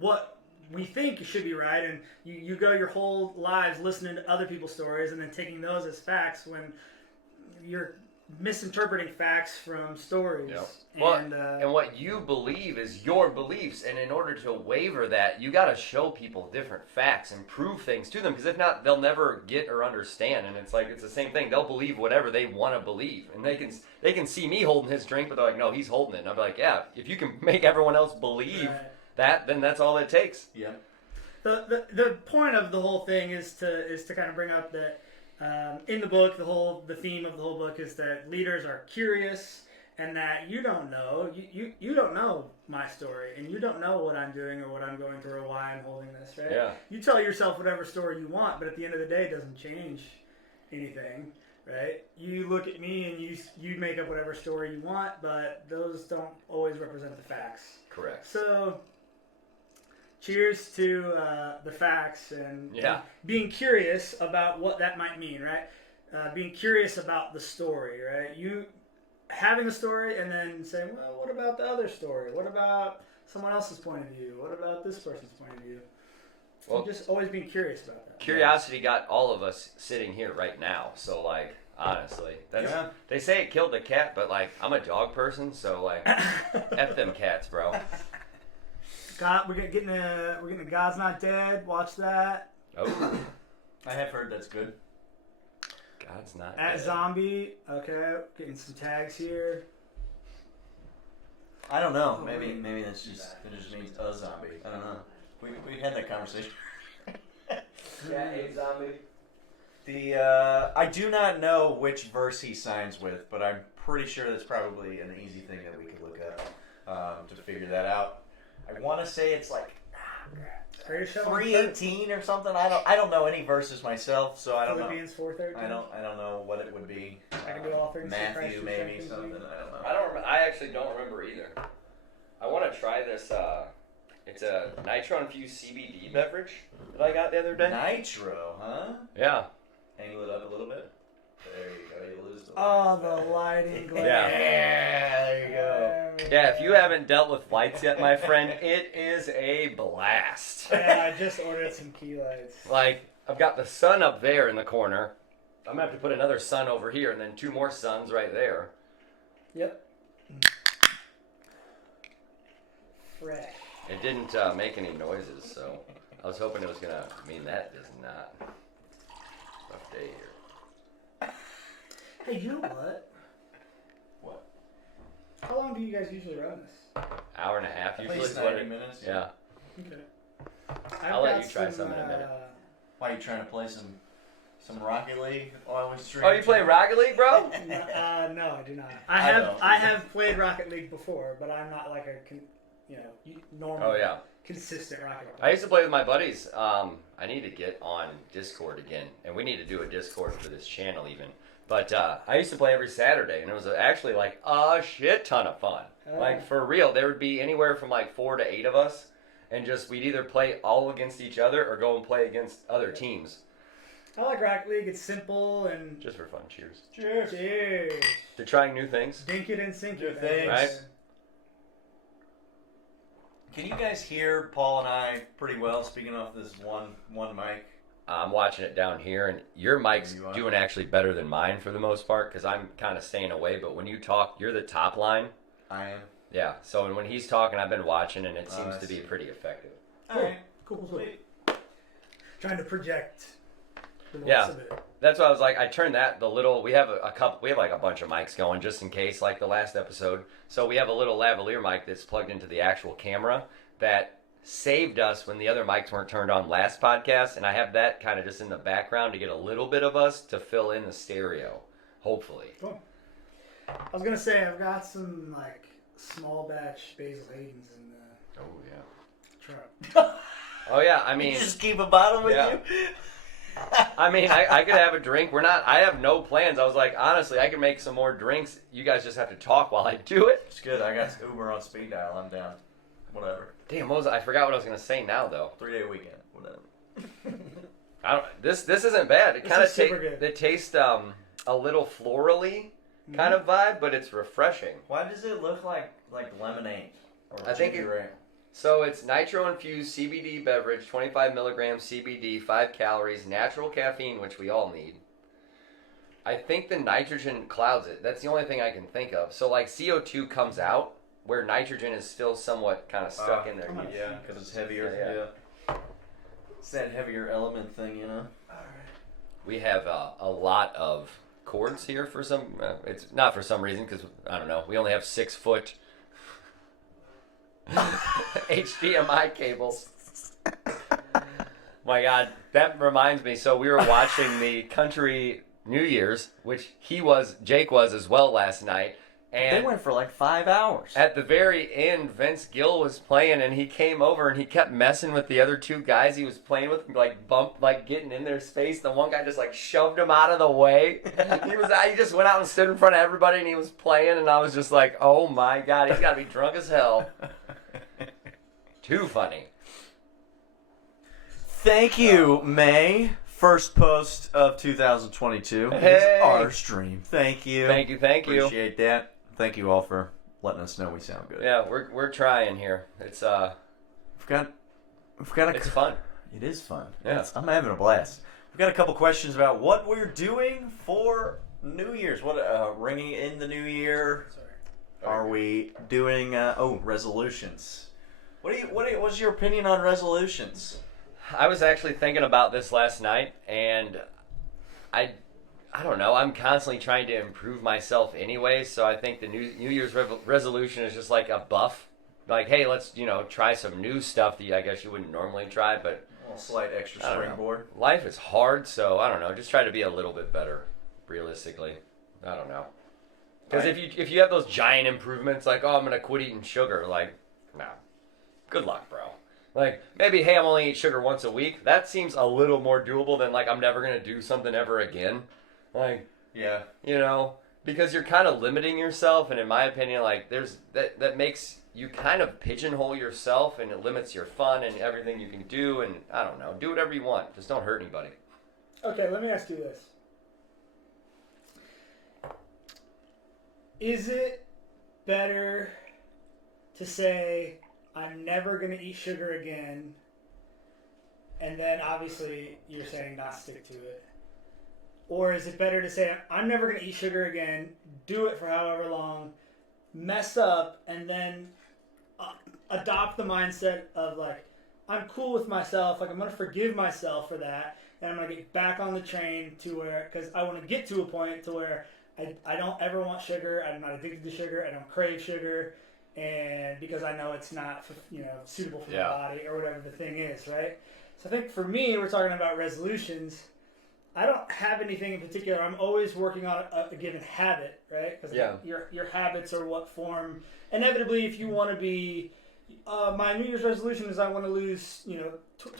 what we think should be right, and you go your whole lives listening to other people's stories and then taking those as facts when you're misinterpreting facts from stories. Yep. And what you believe is your beliefs, and in order to waver that, you got to show people different facts and prove things to them, because if not, they'll never get or understand. And it's the same thing. They'll believe whatever they want to believe, and they can see me holding his drink, but they're like, no, he's holding it. And I'll be like, yeah, if you can make everyone else believe that, then that's all it takes. Yeah. The point of the whole thing is to kind of bring up that in the book, the theme of the whole book is that leaders are curious, and that you don't know you don't know my story, and you don't know what I'm doing or what I'm going through or why I'm holding this, right? Yeah. You tell yourself whatever story you want, but at the end of the day, it doesn't change anything, right? You look at me and you make up whatever story you want, but those don't always represent the facts. Correct. So, cheers to the facts and being curious about what that might mean, right? Being curious about the story, right? You having a story and then saying, well, what about the other story? What about someone else's point of view? What about this person's point of view? Well, just always being curious about that. Curiosity got all of us sitting here right now. So, honestly, they say it killed the cat, but, I'm a dog person, so, F them cats, bro. We're getting a God's Not Dead. Watch that. Oh, I have heard that's good. God's Not At Dead. Zombie. Okay, getting some tags here. I don't know. Maybe it just means a zombie. I don't know. We had that conversation. A zombie. I do not know which verse he signs with, but I'm pretty sure that's probably an easy thing that we could look up to figure that out. I want to say it's 3:18 or something. I don't know any verses myself, so I don't know. Philippians 4:13. I don't know what it would be. I can do all things through Christ Matthew who maybe strengthens something. me. I don't know. I actually don't remember either. I want to try this. It's a nitro-infused CBD beverage that I got the other day. Nitro, huh? Yeah. Angle it up a little bit. There you go. You lose the Oh, lights. the lighting glare. Yeah, there you go. Yeah, if you haven't dealt with lights yet, my friend, it is a blast. Yeah, I just ordered some key lights. I've got the sun up there in the corner. I'm going to have to put another sun over here and then 2 more suns right there. Yep. Fresh. It didn't make any noises, so I was hoping it was going to mean that does not. Rough day here. Hey, you know what? What? How long do you guys usually run this? Hour and a half At usually. least is what 90 it- minutes. Yeah. Okay. I'll let you try some in a minute. Why are you trying to play some Rocket League while we stream? Oh, you play Rocket League, bro? No, I do not. I don't. I have played Rocket League before, but I'm not like normal, Oh, yeah. consistent Rocket League. I used to play with my buddies. I need to get on Discord again, and we need to do a Discord for this channel even. But I used to play every Saturday, and it was actually a shit ton of fun. For real, there would be anywhere from 4 to 8 of us, and we'd either play all against each other or go and play against other teams. I like Rocket League. It's simple and Just for fun. Cheers. Cheers. cheers. They're trying new things. Dink it and sink New it. things. Right. Can you guys hear Paul and I pretty well speaking off this one mic? I'm watching it down here, and your mic's You are? doing actually better than mine for the most part because I'm kind of staying away. But when you talk, you're the top line. I am. Yeah. So when he's talking, I've been watching, and it Oh, seems I to be see. pretty effective. All right. Cool. Sweet. Trying to project. The voice Yeah. of it. That's why I was like, I turned that the little. We have a couple. We have like a bunch of mics going just in case, like the last episode. So we have a little lavalier mic that's plugged into the actual camera that saved us when the other mics weren't turned on last podcast, and I have that kind of just in the background to get a little bit of us to fill in the stereo, hopefully. Cool. I was gonna say I've got some like small batch Basil Hayden's in the Oh yeah. truck. Oh yeah. I You mean, just keep a bottle with Yeah. you? I could have a drink. I have no plans. I was like, honestly, I could make some more drinks. You guys just have to talk while I do it. It's good. I got Uber on speed dial. I'm down. Whatever. Damn, I forgot what I was gonna say now though. 3-day weekend. Whatever. I don't. This isn't bad. It This kind of is super good. It tastes a little florally kind of vibe, but it's refreshing. Why does it look like lemonade? Or I think ginger ale? So it's nitro infused CBD beverage, 25 milligrams CBD, 5 calories, natural caffeine, which we all need. I think the nitrogen clouds it. That's the only thing I can think of. So like CO2 comes out where nitrogen is still somewhat kind of stuck in there. I'm gonna- Yeah, because it's heavier. Yeah. It's that heavier element thing, you know. We have a lot of cords here for some. It's not for some reason because I don't know. We only have 6-foot HDMI cables. My God, that reminds me. So we were watching the country New Year's, which Jake was as well last night, They and went for like 5 hours. at the very end, Vince Gill was playing, and he came over and he kept messing with the other two guys he was playing with, like getting in their space. The one guy just like shoved him out of the way. He just went out and stood in front of everybody, and he was playing, and I was just like, oh my God, he's got to be drunk as hell. Too funny. Thank you, May. First post of 2022 Hey. is our stream. Thank you. Thank you. Appreciate that. Thank you all for letting us know we sound good. Yeah, we're trying here. It's We've got a. it's fun. It is fun. Yeah. I'm having a blast. We've got a couple questions about what we're doing for New Year's. What ringing in the new year? Sorry. Are we doing resolutions? What's your opinion on resolutions? I was actually thinking about this last night, and I don't know. I'm constantly trying to improve myself anyway, so I think the New Year's resolution is just like a buff. Like, hey, let's try some new stuff that I guess you wouldn't normally try, but A little slight extra I don't know. springboard. Life is hard, so I don't know. Just try to be a little bit better, realistically. I don't know. Because Right. if you have those giant improvements, like, oh, I'm gonna quit eating sugar, like, nah. Good luck, bro. Like, maybe, hey, I'm only eat sugar once a week. That seems a little more doable than, like, I'm never going to do something ever again. Like, Yeah. because you're kind of limiting yourself. And in my opinion, like, that makes you kind of pigeonhole yourself, and it limits your fun and everything you can do. And I don't know, do whatever you want. Just don't hurt anybody. Okay, let me ask you this. Is it better to say, I'm never going to eat sugar again, and then obviously you're saying not stick to it? Or is it better to say, I'm never going to eat sugar again, do it for however long, mess up, and then adopt the mindset of like, I'm cool with myself, like I'm going to forgive myself for that, and I'm going to get back on the train to where, because I want to get to a point to where I don't ever want sugar, I'm not addicted to sugar, I don't crave sugar, and because I know it's not suitable for my body or whatever the thing is, right? So I think for me, we're talking about resolutions. I don't have anything in particular. I'm always working on a given habit, right? Because your habits are what form. Inevitably, if you want to be, my New Year's resolution is I want to lose,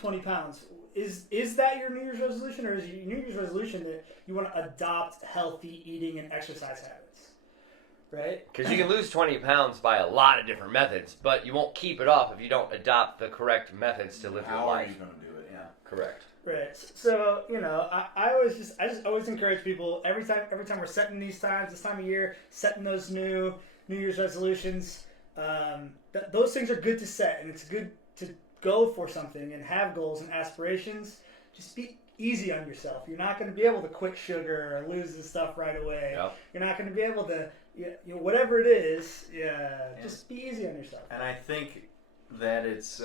20 pounds. Is that your New Year's resolution, or is your New Year's resolution that you want to adopt healthy eating and exercise habits, right? Because you can lose 20 pounds by a lot of different methods, but you won't keep it off if you don't adopt the correct methods to live your How are life. you going to do it? Yeah. Correct. Right. So, I just always encourage people every time we're setting these times, this time of year, setting those New Year's resolutions. Those things are good to set, and it's good to go for something and have goals and aspirations. Just be easy on yourself. You're not going to be able to quit sugar or lose this stuff right away. Yep. You're not going to be able to, whatever it is, just be easy on yourself. And I think that it's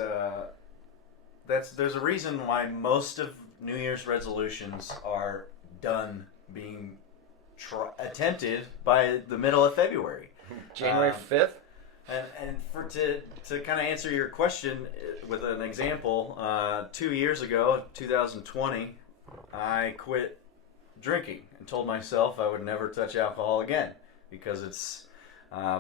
there's a reason why most of New Year's resolutions are done being attempted by the middle of February. January 5th? And to kind of answer your question with an example, 2 years ago, 2020, I quit drinking and told myself I would never touch alcohol again because it's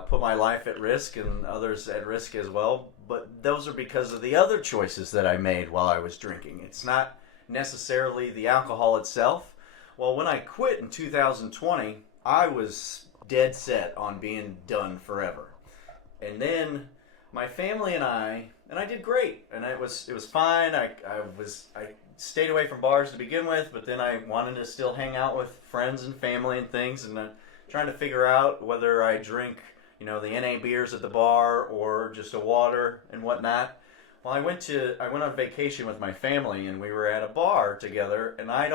put my life at risk and others at risk as well. But those are because of the other choices that I made while I was drinking. It's not necessarily the alcohol itself. Well, when I quit in 2020, I was dead set on being done forever. And then my family and I did great, and it was fine. I stayed away from bars to begin with, but then I wanted to still hang out with friends and family and things, and trying to figure out whether I drink, the NA beers at the bar or just a water and whatnot. Well, I went on vacation with my family, and we were at a bar together, and I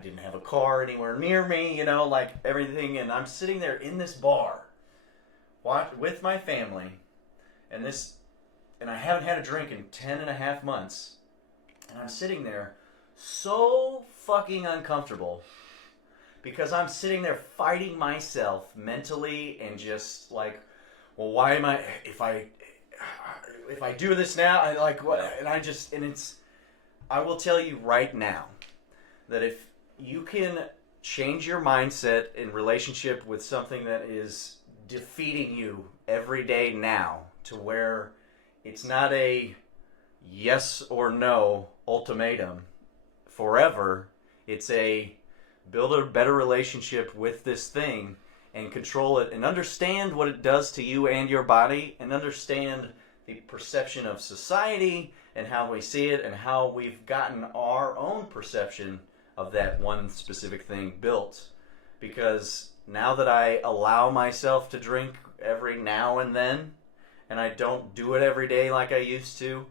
didn't have a car anywhere near me, like everything, and I'm sitting there in this bar with my family, and I haven't had a drink in 10.5 months, and I'm sitting there so fucking uncomfortable because I'm sitting there fighting myself mentally and just like, well, why am I, if I do this now, I like what, and I will tell you right now that if you can change your mindset in relationship with something that is defeating you every day now to where it's not a yes or no ultimatum forever, it's a build a better relationship with this thing and control it and understand what it does to you and your body and understand the perception of society and how we see it and how we've gotten our own perception of that one specific thing built. Because now that I allow myself to drink every now and then, and I don't do it every day like I used to,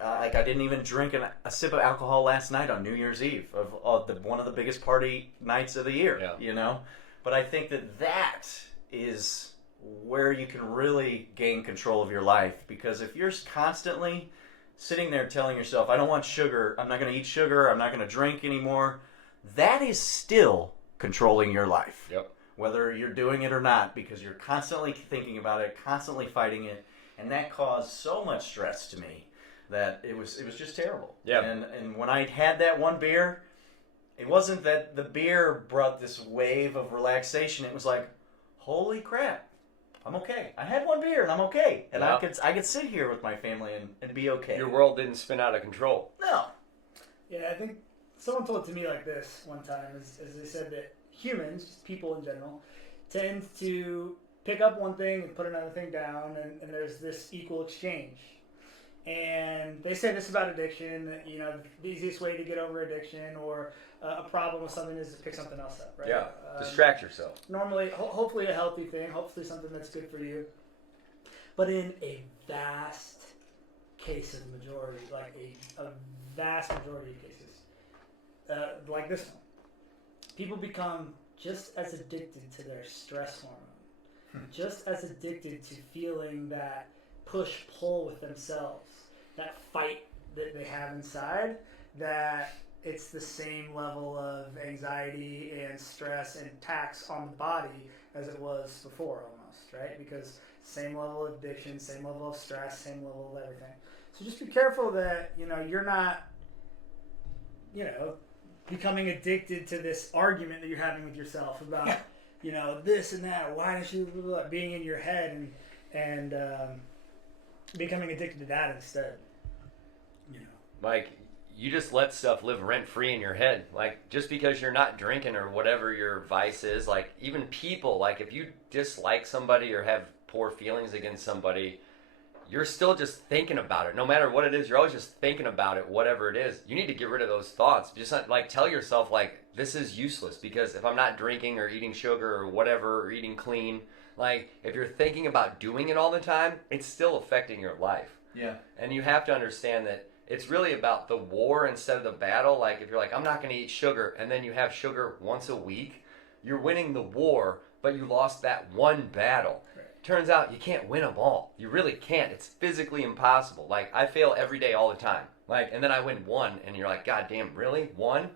like I didn't even drink a sip of alcohol last night on New Year's Eve of one of the biggest party nights of the year, But I think that is where you can really gain control of your life, because if you're constantly sitting there telling yourself, I don't want sugar, I'm not going to eat sugar, I'm not going to drink anymore, that is still controlling your life. Yep. Whether you're doing it or not, because you're constantly thinking about it, constantly fighting it, and that caused so much stress to me that it was just terrible. Yeah. And when I had that one beer, it wasn't that the beer brought this wave of relaxation. It was like, holy crap, I'm okay. I had one beer and I'm okay, and I could sit here with my family and be okay. Your world didn't spin out of control. No. Yeah, I think someone told it to me like this one time, as they said that humans, just people in general, tend to pick up one thing and put another thing down, and there's this equal exchange. And they say this about addiction, that, the easiest way to get over addiction or a problem with something is to pick something else up, right? Yeah, distract yourself. Normally, hopefully a healthy thing, hopefully something that's good for you. But in a vast case of majority, like a vast majority of cases, like this one, people become just as addicted to their stress hormone, just as addicted to feeling that push-pull with themselves, that fight that they have inside, that it's the same level of anxiety and stress and tax on the body as it was before almost, right? Because same level of addiction, same level of stress, same level of everything. So just be careful that, you're not, becoming addicted to this argument that you're having with yourself about, this and that, why don't you, being in your head and becoming addicted to that instead. Mike, you just let stuff live rent-free in your head. Like, just because you're not drinking or whatever your vice is, like, even people, like, if you dislike somebody or have poor feelings against somebody, you're still just thinking about it. No matter what it is, you're always just thinking about it, whatever it is. You need to get rid of those thoughts. Just like tell yourself like, this is useless, because if I'm not drinking or eating sugar or whatever, or eating clean, like if you're thinking about doing it all the time, it's still affecting your life. Yeah. And you have to understand that it's really about the war instead of the battle. Like if you're like, I'm not going to eat sugar, and then you have sugar once a week, you're winning the war, but you lost that one battle. Turns out you can't win them all. You really can't. It's physically impossible. Like I fail every day all the time. Like, and then I win one, and you're like, God damn, really? One?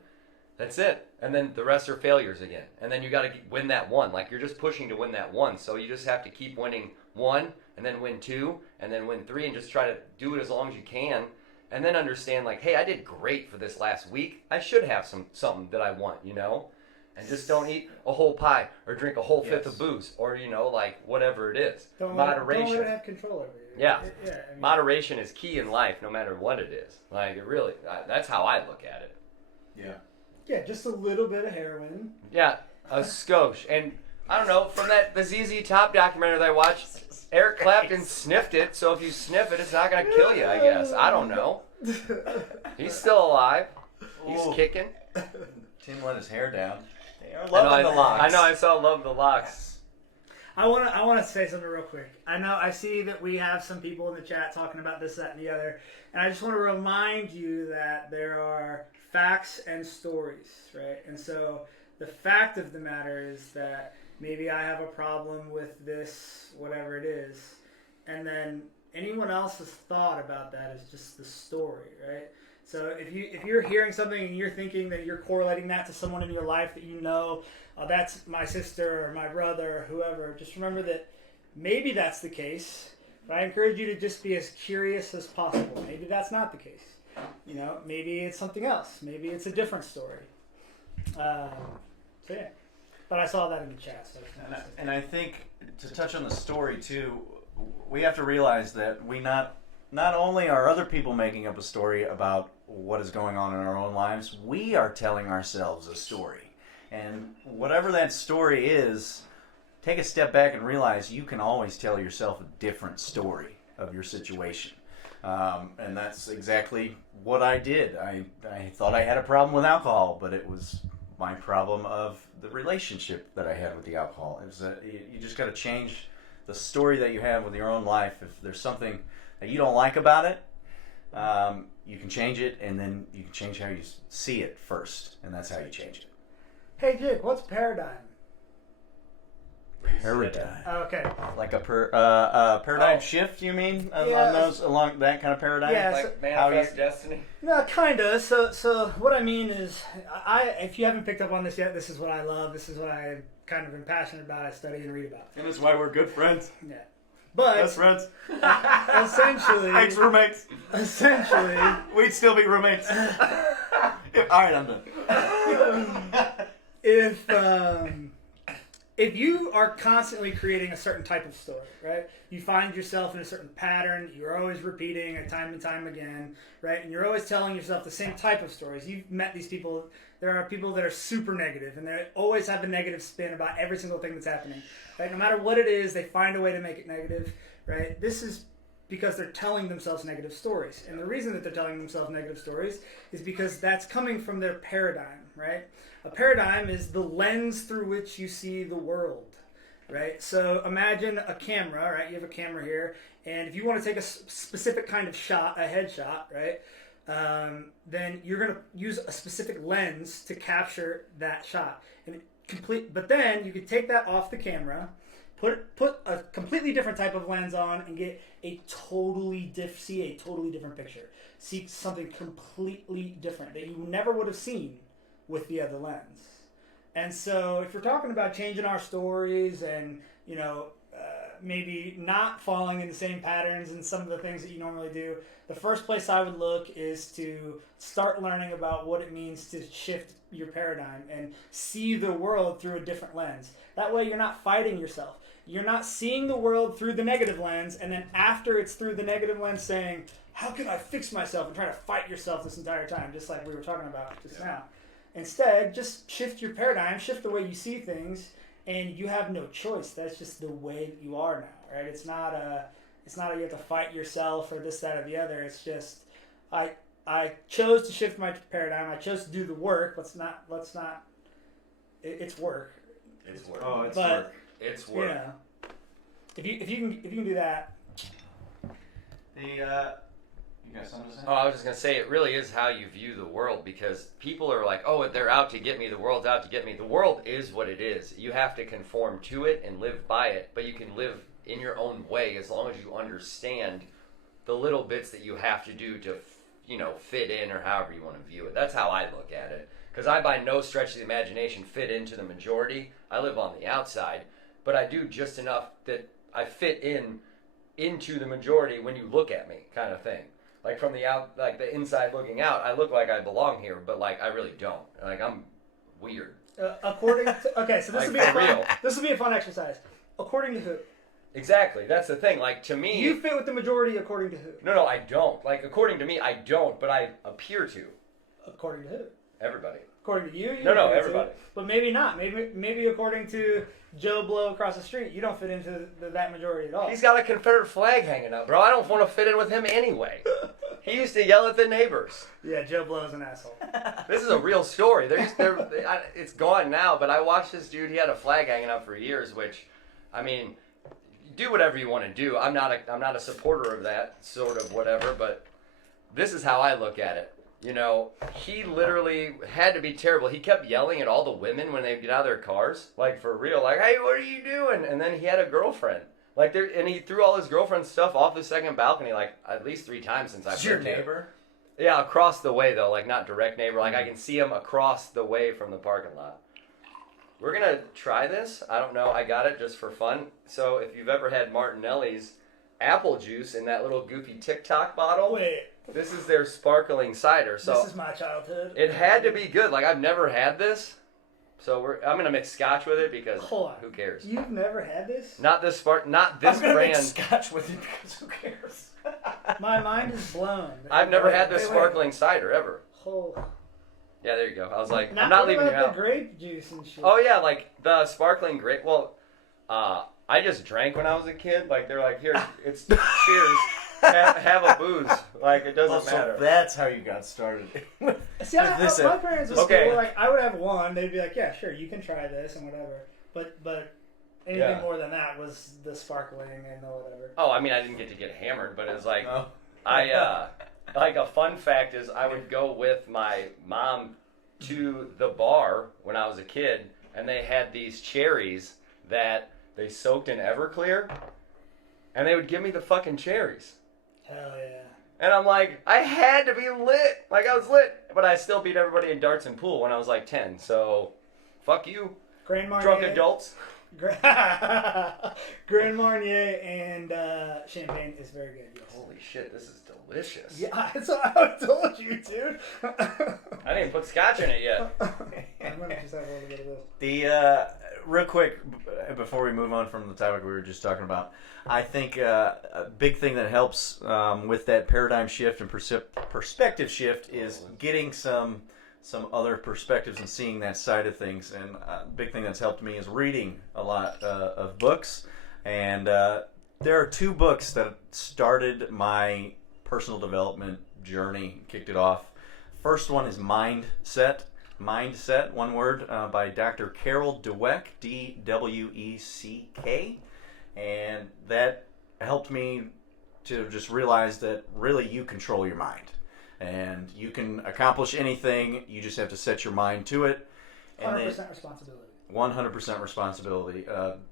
That's it. And then the rest are failures again. And then you got to win that one. Like you're just pushing to win that one. So you just have to keep winning one, and then win two, and then win three, and just try to do it as long as you can. And then understand like, hey, I did great for this last week. I should have something that I want, you know? And just don't eat a whole pie or drink a whole fifth of booze, or, you know, like whatever it is. Moderation. Don't let it have control over you. Yeah. I mean, Moderation is key in life, no matter what it is. Like, it really, that's how I look at it. Yeah. Yeah, just a little bit of heroin. Yeah, a skosh. And I don't know, from the ZZ Top documentary that I watched, Eric Clapton sniffed it, so if you sniff it, it's not going to kill you, I guess. I don't know. He's still alive. He's kicking. Tim let his hair down. They are I loving the locks. I know, I saw Love the Locks. I want to say something real quick. I know I see that we have some people in the chat talking about this, that, and the other, and I just want to remind you that there are facts and stories, right? And so the fact of the matter is that maybe I have a problem with this, whatever it is, and then anyone else's thought about that is just the story, right? So if you're hearing something and you're thinking that you're correlating that to someone in your life that you know, that's my sister or my brother or whoever, just remember that maybe that's the case. But I encourage you to just be as curious as possible. Maybe that's not the case. You know, maybe it's something else. Maybe it's a different story. So yeah. But I saw that in the chat. So And I think to touch on the story too, we have to realize that we not only are other people making up a story about what is going on in our own lives, we are telling ourselves a story. And whatever that story is, take a step back and realize you can always tell yourself a different story of your situation. And that's exactly what I did. I thought I had a problem with alcohol, but it was my problem of the relationship that I had with the alcohol. It was that you just got to change the story that you have with your own life. If there's something that you don't like about it, you can change it, and then you can change how you see it first, and that's how you change it. Hey Jake, what's paradigm? Paradigm. Okay. Like a paradigm shift, you mean? Along that kind of paradigm? Yeah. Like Manifest Destiny? No, kinda. So what I mean is, if you haven't picked up on this yet, this is what I love. This is what I kind of am passionate about. I study and read about. And that's why we're good friends. Yeah. But Best friends. essentially, Ex-roommates. Essentially, We'd still be roommates. All right, I'm done. if you are constantly creating a certain type of story, right? You find yourself in a certain pattern, you're always repeating it time and time again, right? And you're always telling yourself the same type of stories. You've met these people. There are people that are super negative, and they always have a negative spin about every single thing that's happening, right? No matter what it is, they find a way to make it negative, right? This is because they're telling themselves negative stories. And the reason that they're telling themselves negative stories is because that's coming from their paradigm, right? A paradigm is the lens through which you see the world, right? So imagine a camera, right? You have a camera here, and if you want to take a specific kind of shot, a headshot, right? Then you're going to use a specific lens to capture that shot. But then you could take that off the camera, put a completely different type of lens on, and get see a totally different picture. See something completely different that you never would have seen with the other lens. And so if you're talking about changing our stories and, maybe not falling in the same patterns and some of the things that you normally do, the first place I would look is to start learning about what it means to shift your paradigm and see the world through a different lens. That way you're not fighting yourself. You're not seeing the world through the negative lens, and then after it's through the negative lens saying, how can I fix myself, and try to fight yourself this entire time, just like we were talking about just now. Instead, just shift your paradigm, shift the way you see things, and you have no choice. That's just the way that you are now, right? It's not It's not that you have to fight yourself or this, that, or the other. It's just I chose to shift my paradigm. I chose to do the work. It's work. It's work. Oh, it's But- work. It's work. Yeah. If you can do that. You got something to say? Oh, I was just going to say, it really is how you view the world, because people are like, oh, they're out to get me. The world's out to get me. The world is what it is. You have to conform to it and live by it, but you can live in your own way as long as you understand the little bits that you have to do to, fit in, or however you want to view it. That's how I look at it. Because I, by no stretch of the imagination, fit into the majority. I live on the outside, but I do just enough that I fit into the majority when you look at me, kind of thing. Like from the inside looking out, I look like I belong here, but like I really don't. Like I'm weird. According to, okay, so this Like, will be a for fun, real. this will be a fun exercise. According to who? Exactly. That's the thing. Like to me, You fit with the majority according to who? no, I don't. Like according to me, I don't, but I appear to According to who? everybody. According to you? No, don't fit into everybody. it. But maybe not. Maybe according to Joe Blow across the street, you don't fit into that majority at all. He's got a Confederate flag hanging up, bro. I don't want to fit in with him anyway. He used to yell at the neighbors. Yeah, Joe Blow's an asshole. This is a real story. It's gone now, but I watched this dude. He had a flag hanging up for years, which, I mean, do whatever you want to do. I'm not a supporter of that sort of whatever, but this is how I look at it. He literally had to be terrible. He kept yelling at all the women when they get out of their cars, like for real, like, "Hey, what are you doing?" And then he had a girlfriend, and he threw all his girlfriend's stuff off the second balcony, like at least 3 times since I've It's your lived here. neighbor. Yeah, across the way though, like not direct neighbor. Like I can see him across the way from the parking lot. We're gonna try this. I don't know. I got it just for fun. So if you've ever had Martinelli's apple juice in that little goofy TikTok bottle, Wait, this is their sparkling cider. So this is my childhood. it had to be good. Like I've never had this, so I'm gonna mix scotch with it because Hold on. who cares? You've never had this? Not this not I'm this gonna make brand. scotch with it because who cares? My mind is blown. I've never had this Wait. sparkling cider ever. Oh. Yeah, there you go. I was like, Not, I'm not what leaving about your house. the grape juice and shit? Oh yeah, like the sparkling grape. Well, I just drank when I was a kid. Like they're like, here, it's cheers. Have a booze. Like it doesn't matter. So that's how you got started. See, This my parents would Okay. still, like, I would have one. They'd be like, yeah, sure, you can try this and whatever. But anything Yeah. more than that was the sparkling and the whatever. Oh, I mean, I didn't get to get hammered, but it was like No. like a fun fact is I would go with my mom to the bar when I was a kid, and they had these cherries that they soaked in Everclear, and they would give me the fucking cherries. Hell yeah. And I'm like, I had to be lit. Like, I was lit. But I still beat everybody in darts and pool when I was like 10. So, fuck you, Grand Marnier. drunk adults. Grand Marnier and champagne is very good. Yes. Holy shit, this is delicious. Yeah, that's what I told you, dude. I didn't put scotch in it yet. I'm gonna just have a little bit of this. The real quick before we move on from the topic we were just talking about, I think a big thing that helps with that paradigm shift and perspective shift is getting some other perspectives and seeing that side of things. And a big thing that's helped me is reading a lot of books. And there are 2 books that started my personal development journey, kicked it off. First one is Mindset, one word, by Dr. Carol Dweck, Dweck. And that helped me to just realize that really you control your mind. And you can accomplish anything, you just have to set your mind to it. And 100% responsibility. 100% responsibility.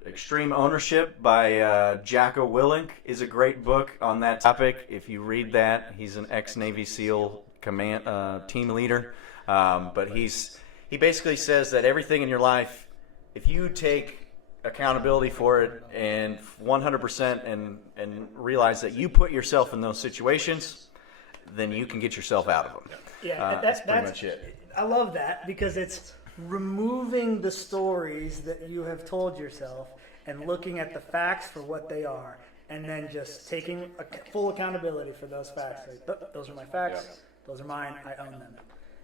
Extreme Ownership by Jocko Willink is a great book on that topic. If you read that, he's an ex-Navy SEAL team leader. But he basically says that everything in your life, if you take accountability for it and 100% and realize that you put yourself in those situations, then you can get yourself out of them. Yeah, That's pretty much it. I love that because it's removing the stories that you have told yourself and looking at the facts for what they are, and then just taking full accountability for those facts. Like, those are my facts. Those are mine. I own them.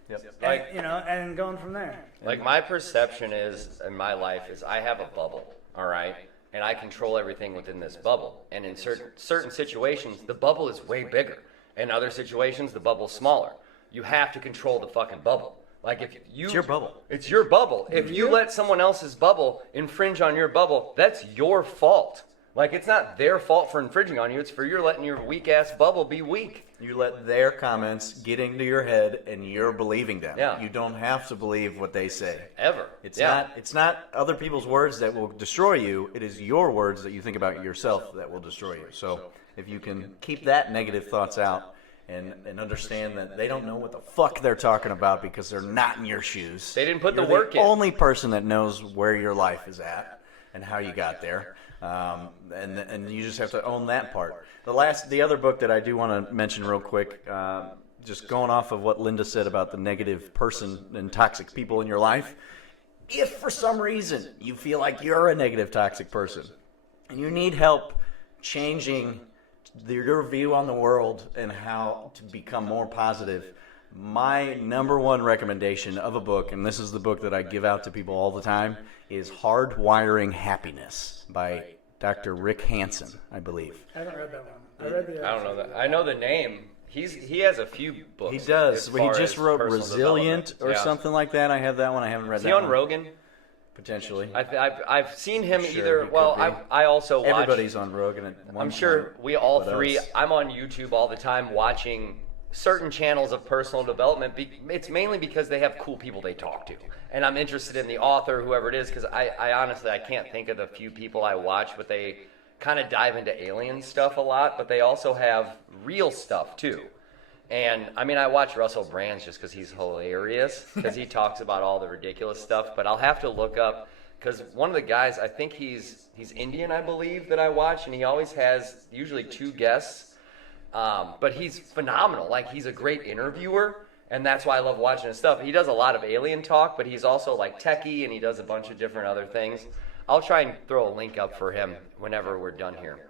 Yep. Like, And going from there. Like my perception is in my life is I have a bubble, all right? and I control everything within this bubble. And in certain situations, the bubble is way bigger. In other situations, the bubble's smaller. You have to control the fucking bubble. Like if you, It's your bubble. It's your bubble. If you let someone else's bubble infringe on your bubble, that's your fault. Like it's not their fault for infringing on you. It's for you letting your weak ass bubble be weak. You let their comments get into your head, and you're believing them. Yeah. You don't have to believe what they say. Ever. It's Yeah. not. It's not other people's words that will destroy you. It is your words that you think about yourself that will destroy you. So if you can keep that negative thoughts out and understand that they don't know what the fuck they're talking about because they're not in your shoes. They didn't put the You're work in. Only person that knows where your life is at and how you got there. And you just have to own that part. The other book that I do want to mention real quick, just going off of what Linda said about the negative person and toxic people in your life. If for some reason you feel like you're a negative toxic person and you need help changing your view on the world and how to become more positive, my number one recommendation of a book, and this is the book that I give out to people all the time, is Hardwiring Happiness by Dr. Rick Hansen, I believe. I haven't read that one. I read the. I don't know that. I know the name. He has a few books. He does. as He far just as wrote personal Resilient development. or Yeah. something like that. I have that one. I haven't read Is that he on one. Rogan? Potentially. I've seen him Sure, either. he Well, could be. I also watch. Everybody's on Rogan at one I'm sure point. we all What three. else? I'm on YouTube all the time watching certain channels of personal development. It's mainly because they have cool people they talk to, and I'm interested in the author, whoever it is, because I honestly I can't think of the few people I watch, but they kind of dive into alien stuff a lot, but they also have real stuff too. And I mean, I watch Russell Brand just because he's hilarious, because he talks about all the ridiculous stuff. But I'll have to look up, because one of the guys, I think he's Indian, I believe, that I watch, and he always has usually two guests. But he's phenomenal. Like, he's a great interviewer, and that's why I love watching his stuff. He does a lot of alien talk, but he's also like techie, and he does a bunch of different other things. I'll try and throw a link up for him whenever we're done here.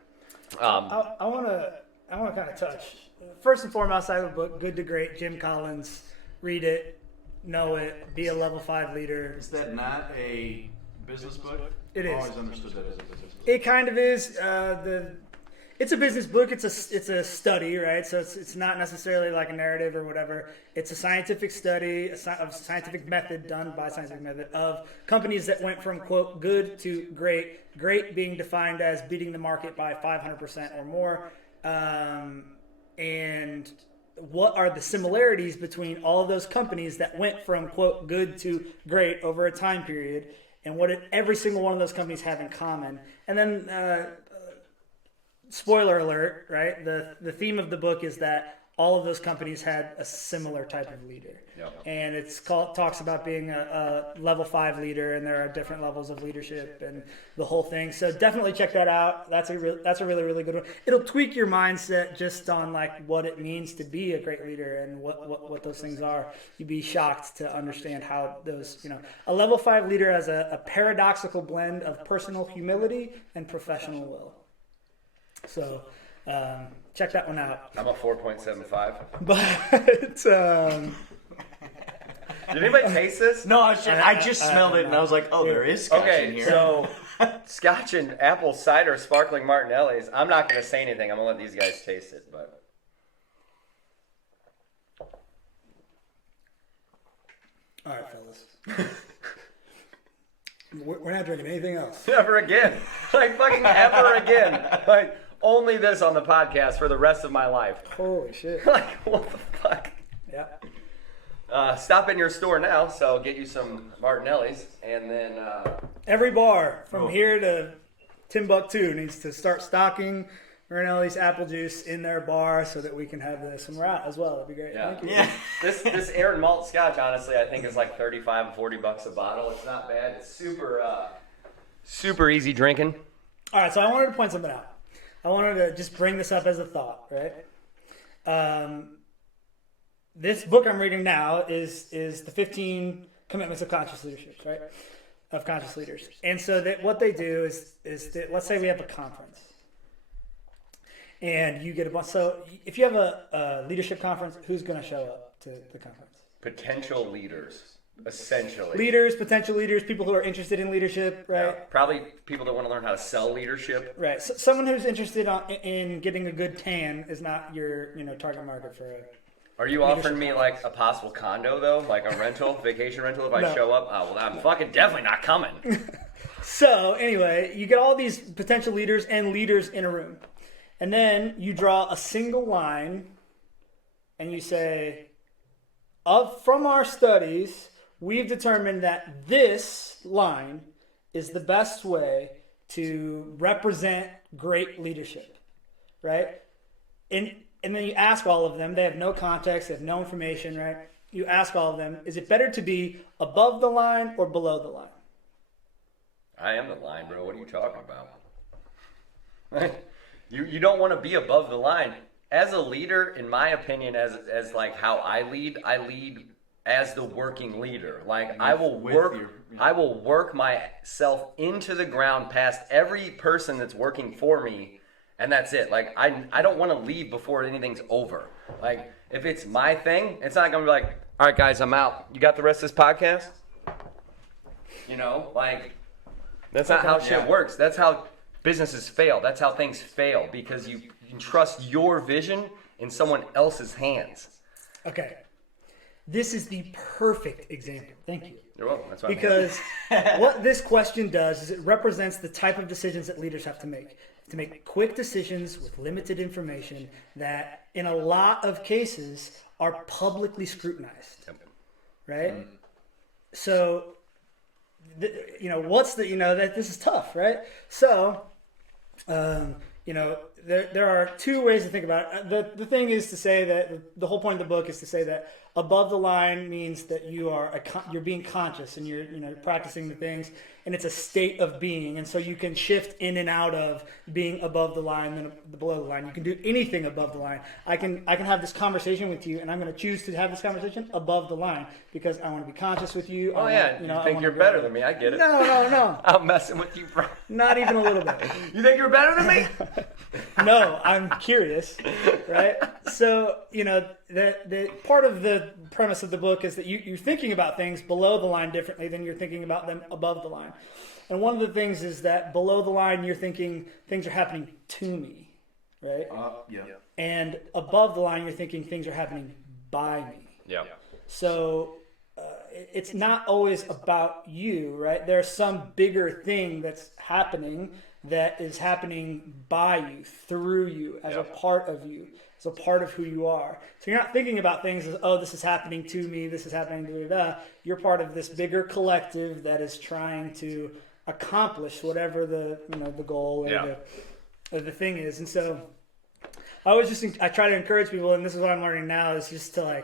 I want to kind of touch. First and foremost, I have a book, Good to Great, Jim Collins. Read it, know it, be a level 5 leader. Is that not a business book? It is. I've always understood that as a business book. It kind of is. It's a business book. It's a study, right? So it's not necessarily like a narrative or whatever. It's a scientific study, a scientific method done by scientific method of companies that went from, quote, good to great. Great being defined as beating the market by 500% or more. And what are the similarities between all of those companies that went from, quote, good to great over a time period, and what did every single one of those companies have in common? And then, spoiler alert, right? The theme of the book is that all of those companies had a similar type of leader. Yep. And talks about being a level 5 leader, and there are different levels of leadership and the whole thing. So definitely check that out. That's a really, really good one. It'll tweak your mindset just on like what it means to be a great leader and what those things are. You'd be shocked to understand how those, a level 5 leader has a paradoxical blend of personal humility and professional will. So check that one out. I'm a 4.75. But Did anybody taste this? No, I just smelled it and I was like, oh, there is scotch in Okay, here. so Scotch and apple cider sparkling Martinelli's. I'm not going to say anything. I'm going to let these guys taste it. But all right, fellas. We're not drinking anything else. never again. Like, fucking ever again. Like, only this on the podcast for the rest of my life. Holy shit. Like, what the fuck? Yeah. Stop in your store now, so get you some Martinelli's, and then Every bar from here to Timbuktu needs to start stocking Martinelli's apple juice in their bar so that we can have this when we're out as well. That'd be great. yeah. Thank you. Yeah. This Aaron Malt Scotch, honestly, I think is like $35 or $40 a bottle. It's not bad. It's super easy drinking. All right, so I wanted to point something out. I wanted to just bring this up as a thought, right? This book I'm reading now is the 15 Commitments of Conscious Leadership, right? Of conscious leaders. And so that what they do is that, let's say we have a conference, and you get a bunch. So if you have a leadership conference, who's going to show up to the conference? Potential leaders. Essentially. Leaders, potential leaders, people who are interested in leadership, right? Yeah, probably people that want to learn how to sell leadership. Right. So someone who's interested in getting a good tan is not your target market for a. Are you offering me like a possible condo though, like a rental, vacation rental if I No. show up? Oh well, I'm fucking definitely not coming. So anyway, you get all these potential leaders and leaders in a room, and then you draw a single line, and you say, from our studies, we've determined that this line is the best way to represent great leadership, right? And then you ask all of them, they have no context, they have no information, right? You ask all of them, is it better to be above the line or below the line? I am the line, bro. What are you talking about? You don't want to be above the line. As a leader, in my opinion, as like how I lead as the working leader. Like I will work myself into the ground past every person that's working for me, and that's it. Like I don't want to leave before anything's over. Like if it's my thing, it's not gonna be like, all right guys, I'm out. You got the rest of this podcast? Like that's not how shit works. That's how businesses fail. That's how things fail because you trust your vision in someone else's hands. Okay. This is the perfect example. Thank you. You're welcome. That's why Because what this question does is it represents the type of decisions that leaders have to make. To make quick decisions with limited information that in a lot of cases are publicly scrutinized. Right? So, that this is tough, right? So, there are two ways to think about it. The thing is to say that the whole point of the book is to say that above the line means that you're being conscious and you're practicing the things, and it's a state of being, and so you can shift in and out of being above the line than below the line. You can do anything above the line. I can have this conversation with you, and I'm going to choose to have this conversation above the line because I want to be conscious with you. Oh yeah, you think you're better than me? I get it. No. I'm messing with you, bro. Not even a little bit. You think you're better than me? No, I'm curious, right? So, the part of the premise of the book is that you're thinking about things below the line differently than you're thinking about them above the line. And one of the things is that below the line, you're thinking things are happening to me, right? Yeah. And above the line, you're thinking things are happening by me. Yeah. So it's not always about you, right? There's some bigger thing that's happening that is happening by you, through you, as a part of you, as a part of who you are. So you're not thinking about things as, oh, this is happening to me, this is happening to You're part of this bigger collective that is trying to accomplish whatever the goal or the thing is. And so I try to encourage people, and this is what I'm learning now, is just to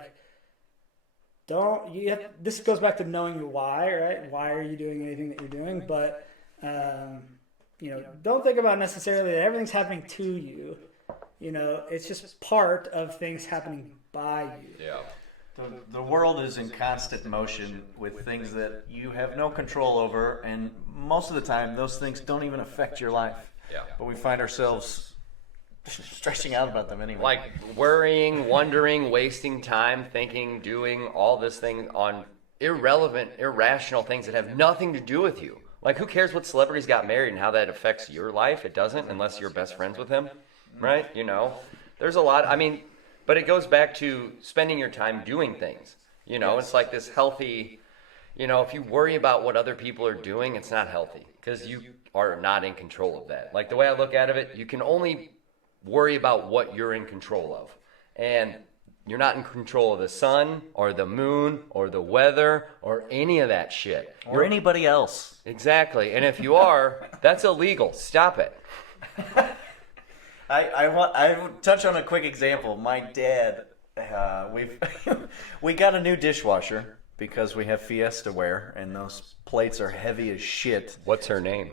this goes back to knowing your why, right? Why are you doing anything that you're doing? But don't think about necessarily that everything's happening to you. It's just part of things happening by you. Yeah. The world is in constant motion with things that you have no control over, and most of the time, those things don't even affect your life. Yeah. But we find ourselves stressing out about them anyway. Like worrying, wondering, wasting time, thinking, doing all this thing on irrelevant, irrational things that have nothing to do with you. Like, who cares what celebrities got married and how that affects your life? It doesn't, unless you're best friends with him, right? There's a lot. But it goes back to spending your time doing things. It's like this healthy, if you worry about what other people are doing, it's not healthy because you are not in control of that. Like, the way I look at it, you can only worry about what you're in control of. And you're not in control of the sun or the moon or the weather or any of that shit. Or anybody else. Exactly. And if you are, that's illegal. Stop it. I would touch on a quick example. My dad, we got a new dishwasher because we have Fiesta ware, and those plates are heavy as shit. What's her name?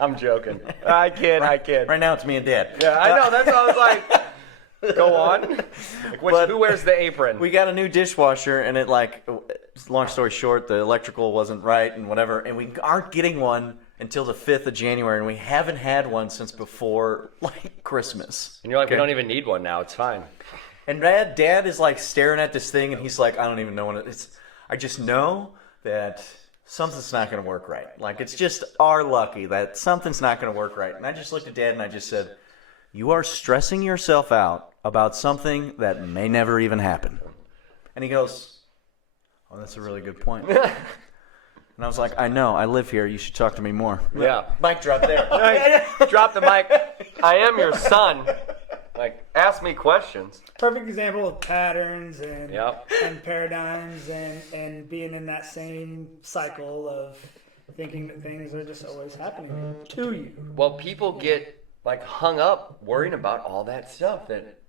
I'm joking. I kid. Right now it's me and Dad. Yeah, I know. That's what I was like. Go on. Who wears the apron? We got a new dishwasher, and long story short, the electrical wasn't right and whatever, and we aren't getting one until the 5th of January, and we haven't had one since before Christmas. And you're like, we don't even need one now. It's fine. And Dad is staring at this thing, and he's like, I don't even know when it's. I just know that something's not going to work right. Like, it's just our lucky that something's not going to work right. And I just looked at Dad and I just said, you are stressing yourself out about something that may never even happen. And he goes, oh, that's a really good point. And I was like, I know, I live here. You should talk to me more. Yeah. Mic drop there. Drop the mic. I am your son. Like, ask me questions. Perfect example of patterns and Yep. and paradigms and being in that same cycle of thinking that things are just always happening to you. Well, people get like hung up worrying about all that stuff that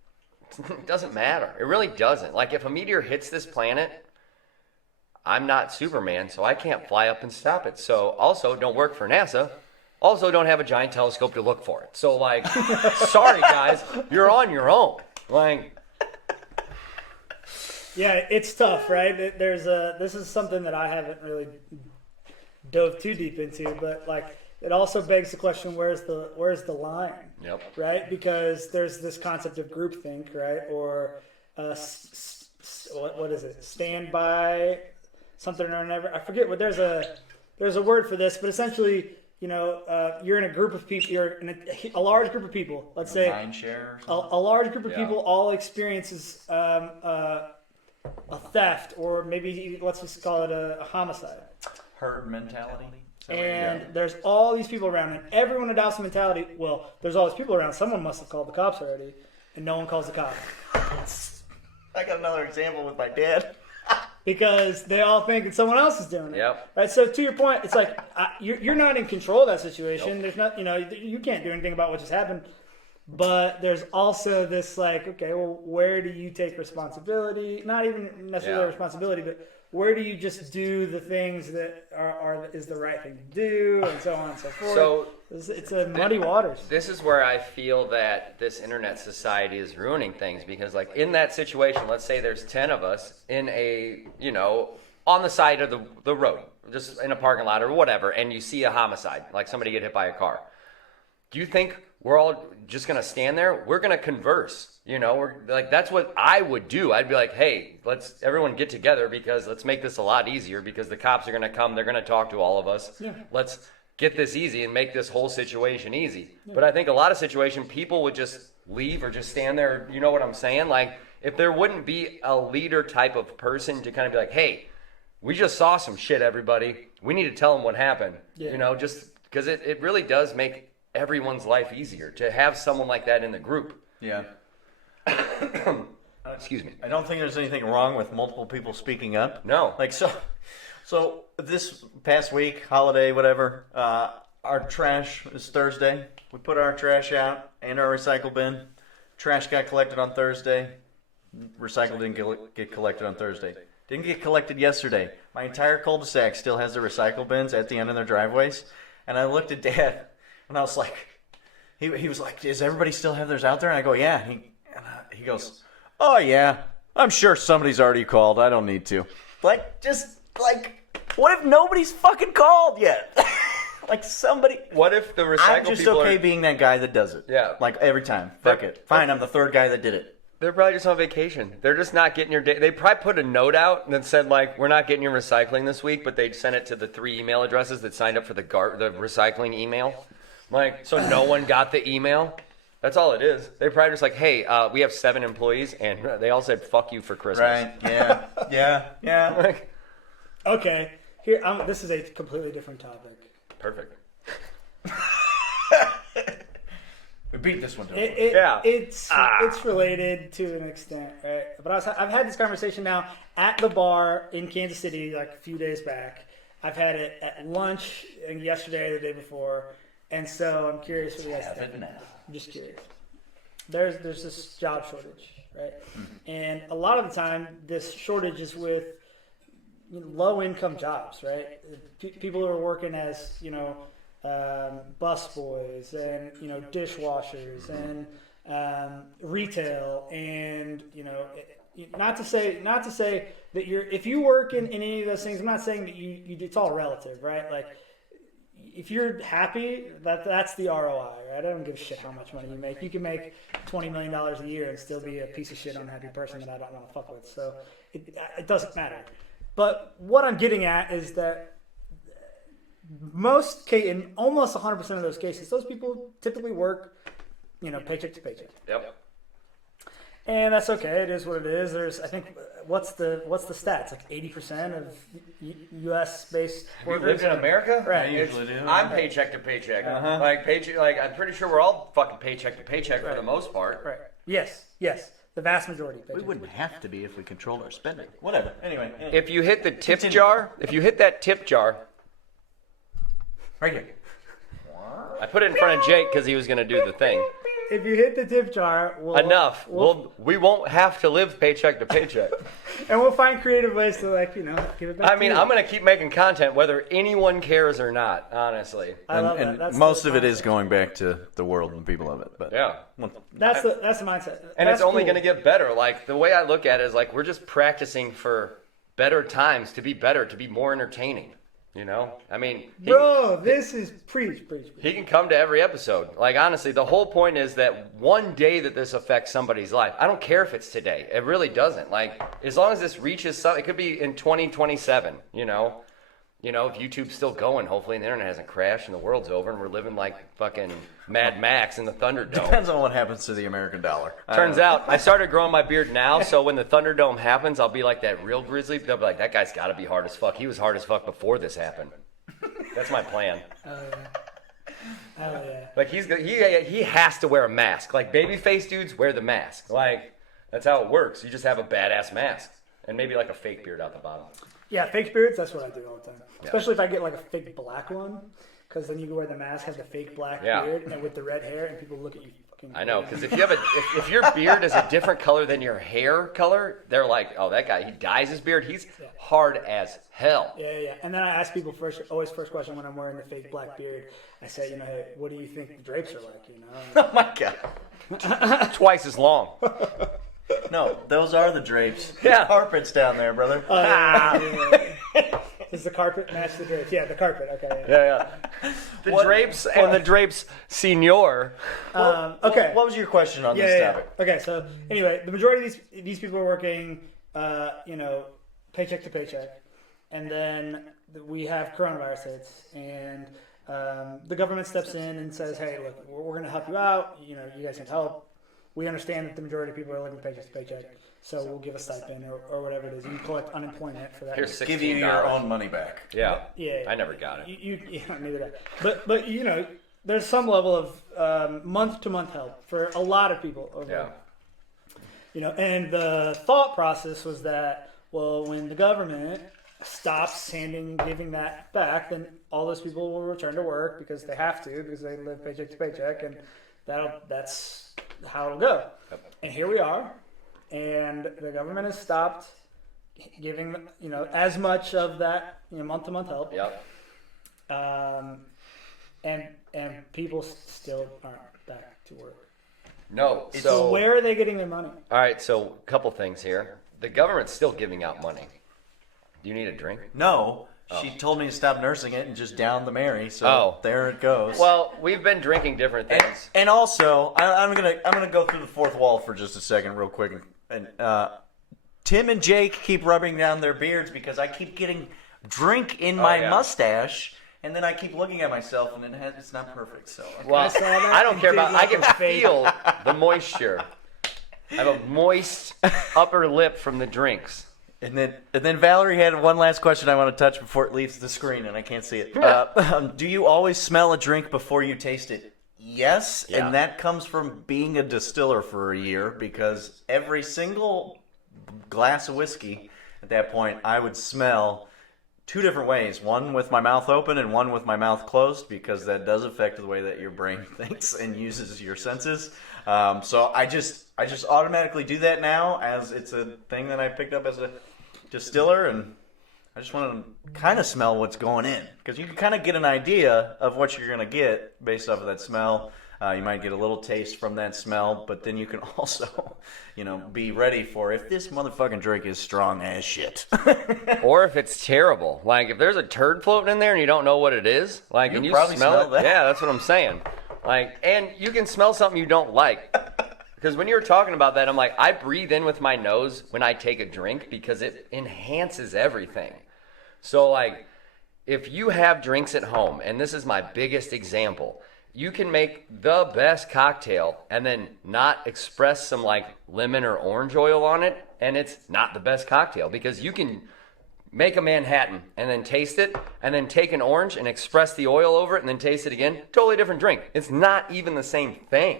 it doesn't matter. It really doesn't. Like, if a meteor hits this planet, I'm not Superman, so I can't fly up and stop it. So also don't work for NASA. Also don't have a giant telescope to look for it. So like, sorry guys, you're on your own. Like, Yeah, it's tough, right? This is something that I haven't really dove too deep into, but like it also begs the question, where's the line? yep. Right? Because there's this concept of groupthink, right? Or what is it? Stand by something or never. I forget what there's a word for this, but essentially, you're in a group of people. You're in a large group of people. Let's say Mind share. a large group of Yeah. people all experiences a theft, or maybe let's just call it a homicide. Herd mentality. And there's all these people around, and everyone adopts the mentality. Well, there's all these people around. Someone must have called the cops already, and no one calls the cops I got another example with my dad. because they all think that someone else is doing it. Yep. Right. So to your point, it's like you're not in control of that situation. There's not, you can't do anything about what just happened. But there's also this like, okay, well, where do you take responsibility? Not even necessarily Yeah. responsibility, but where do you just do the things that is the right thing to do, and so on and so forth. So It's a muddy waters. this is where I feel that this internet society is ruining things, because like in that situation, let's say there's 10 of us in a, on the side of the road, just in a parking lot or whatever, and you see a homicide, like somebody get hit by a car. Do you think we're all just going to stand there? We're going to converse. We're like, that's what I would do. I'd be like, hey, let's everyone get together, because let's make this a lot easier, because the cops are going to come. They're going to talk to all of us. Yeah. Let's get this easy and make this whole situation easy. Yeah. But I think a lot of situations, people would just leave or just stand there. You know what I'm saying? Like, if there wouldn't be a leader type of person to kind of be like, hey, we just saw some shit, everybody. We need to tell them what happened. Yeah. Just because it really does make everyone's life easier to have someone like that in the group. Yeah. Excuse me. I don't think there's anything wrong with multiple people speaking up. No. Like, so this past week, holiday, whatever, our trash is Thursday. We put our trash out and our recycle bin. Trash got collected on Thursday. Recycle didn't get collected on Thursday. Didn't get collected yesterday. My entire cul-de-sac still has the recycle bins at the end of their driveways. And I looked at Dad, and I was like, he was like, does everybody still have theirs out there? And I go, yeah. He goes, oh, yeah, I'm sure somebody's already called. I don't need to. Like, what if nobody's fucking called yet? Like, somebody. What if the recycle I'm just people okay are, being that guy that does it. Yeah. Like, every time. Fuck it. Fine, I'm the third guy that did it. they're probably just on vacation. They're just not getting your day. They probably put a note out that said, like, we're not getting your recycling this week, but they sent it to the 3 email addresses that signed up for the recycling email. Like, so no one got the email. That's all it is. They probably just like, hey, we have 7 employees, and they all said, fuck you for Christmas. Right, yeah. Like, Okay, here. This is a completely different topic. perfect. We beat this one, Yeah. It's related to an extent, right? But I've had this conversation now at the bar in Kansas City like a few days back. I've had it at lunch and yesterday, the day before, and so I'm curious what you guys think. I'm just curious. There's this job shortage, right? Mm-hmm. And a lot of the time, this shortage is with low income jobs, right? People who are working as bus boys and dishwashers and retail, and not to say that if you work in any of those things, I'm not saying that you it's all relative, right? Like, if you're happy, that's the ROI, right? I don't give a shit how much money you make. You can make $20 million a year and still be a piece of shit unhappy person that I don't want to fuck with. So it doesn't matter. But what I'm getting at is that in almost 100% of those cases, those people typically work, paycheck to paycheck. Yep. And that's okay. It is what it is. There's, I think, what's the stats? Like 80% of U.S. based You workers. lived in America? Right. I usually do. I'm paycheck to paycheck. Like I'm pretty sure we're all fucking paycheck to paycheck for the most part. Right. Yes. The vast majority. We wouldn't have to be if we controlled our spending. Whatever. Anyway. If you hit the tip jar, Right here. I put it in front of Jake because he was going to do the thing. If you hit the tip jar, We won't have to live paycheck to paycheck. and we'll find creative ways to give it back. I mean, I'm going to keep making content whether anyone cares or not, honestly. I love that. That's most of it is going back to the world and people of it. But Yeah. That's the mindset. And That's it's only cool. going to get better. Like, the way I look at it is like we're just practicing for better times, to be better, to be more entertaining. I mean, Bro, this is preach. he can come to every episode. Like, honestly, the whole point is that one day that this affects somebody's life, I don't care if it's today. It really doesn't. Like, as long as this reaches something, it could be in 2027, if YouTube's still going, hopefully the internet hasn't crashed and the world's over and we're living like fucking Mad Max in the Thunderdome. Depends on what happens to the American dollar. Turns out, I started growing my beard now, so when the Thunderdome happens, I'll be like that real grizzly. They'll be like, that guy's got to be hard as fuck. He was hard as fuck before this happened. That's my plan. Oh yeah. Like, he has to wear a mask. Like, babyface dudes wear the mask. Like, that's how it works. You just have a badass mask. And maybe like a fake beard out the bottom. Yeah, fake beards. That's what I do all the time. Especially if I get like a fake black one, because then you can wear the mask, have the fake black beard, and with the red hair, and people look at you. I know, because if you have if your beard is a different color than your hair color, they're like, oh, that guy, he dyes his beard. He's hard as hell. Yeah. And then I ask people first question when I'm wearing the fake black beard. I say, hey, what do you think the drapes are like? Oh my god. Twice as long. No, those are the drapes. Yeah. Carpet's down there, brother. Does the carpet match the drapes? Yeah, the carpet. Okay. Yeah. The drapes and the drapes senior. Okay. What was your question on this topic? Okay, so anyway, the majority of these people are working, paycheck to paycheck, and then we have coronavirus hits, and the government steps in and says, "Hey, look, we're going to help you out. You guys can help. We understand that the majority of people are living paycheck to paycheck, so we'll give a stipend or whatever it is. You can collect unemployment for that. Here's $16. Give you your own money back. Yeah. Yeah. I never got it. You neither did I. But there's some level of month to month help for a lot of people. Yeah. And the thought process was that, well, when the government stops giving that back, then all those people will return to work because they have to, because they live paycheck to paycheck, and that's how it'll go. And here we are, and the government has stopped giving as much of that month to month help. Yep. And people still aren't back to work. No. So where are they getting their money? All right, so a couple things here. The government's still giving out money. Do you need a drink? No. She told me to stop nursing it and just down the Mary. So there it goes. Well, we've been drinking different things. And also, I'm gonna go through the fourth wall for just a second, real quick. And Tim and Jake keep rubbing down their beards because I keep getting drink in my mustache, and then I keep looking at myself, and it's not perfect. So Well, I don't care about. I can feel the moisture. I have a moist upper lip from the drinks. And then Valerie had one last question I want to touch before it leaves the screen, and I can't see it. Do you always smell a drink before you taste it? Yes, Yeah. and that comes from being a distiller for a year, because every single glass of whiskey at that point I would smell two different ways, one with my mouth open and one with my mouth closed, because that does affect the way that your brain thinks and uses your senses. So I just automatically do that now, as it's a thing that I picked up as a distiller, and I just want to kind of smell what's going in, because you can kind of get an idea of what you're going to get based off of that smell. You might get a little taste from that smell, but then you can also, be ready for if this motherfucking drink is strong as shit. Or if it's terrible. Like, if there's a turd floating in there and you don't know what it is, like, You and you probably smell smell it. that. Yeah, that's what I'm saying. Like, and you can smell something you don't like. Because when you were talking about that, I'm like, I breathe in with my nose when I take a drink because it enhances everything. So, like, if you have drinks at home, and this is my biggest example, you can make the best cocktail and then not express some, like, lemon or orange oil on it, and it's not the best cocktail because you can make a Manhattan and then taste it and then take an orange and express the oil over it and then taste it again. Totally different drink. It's not even the same thing.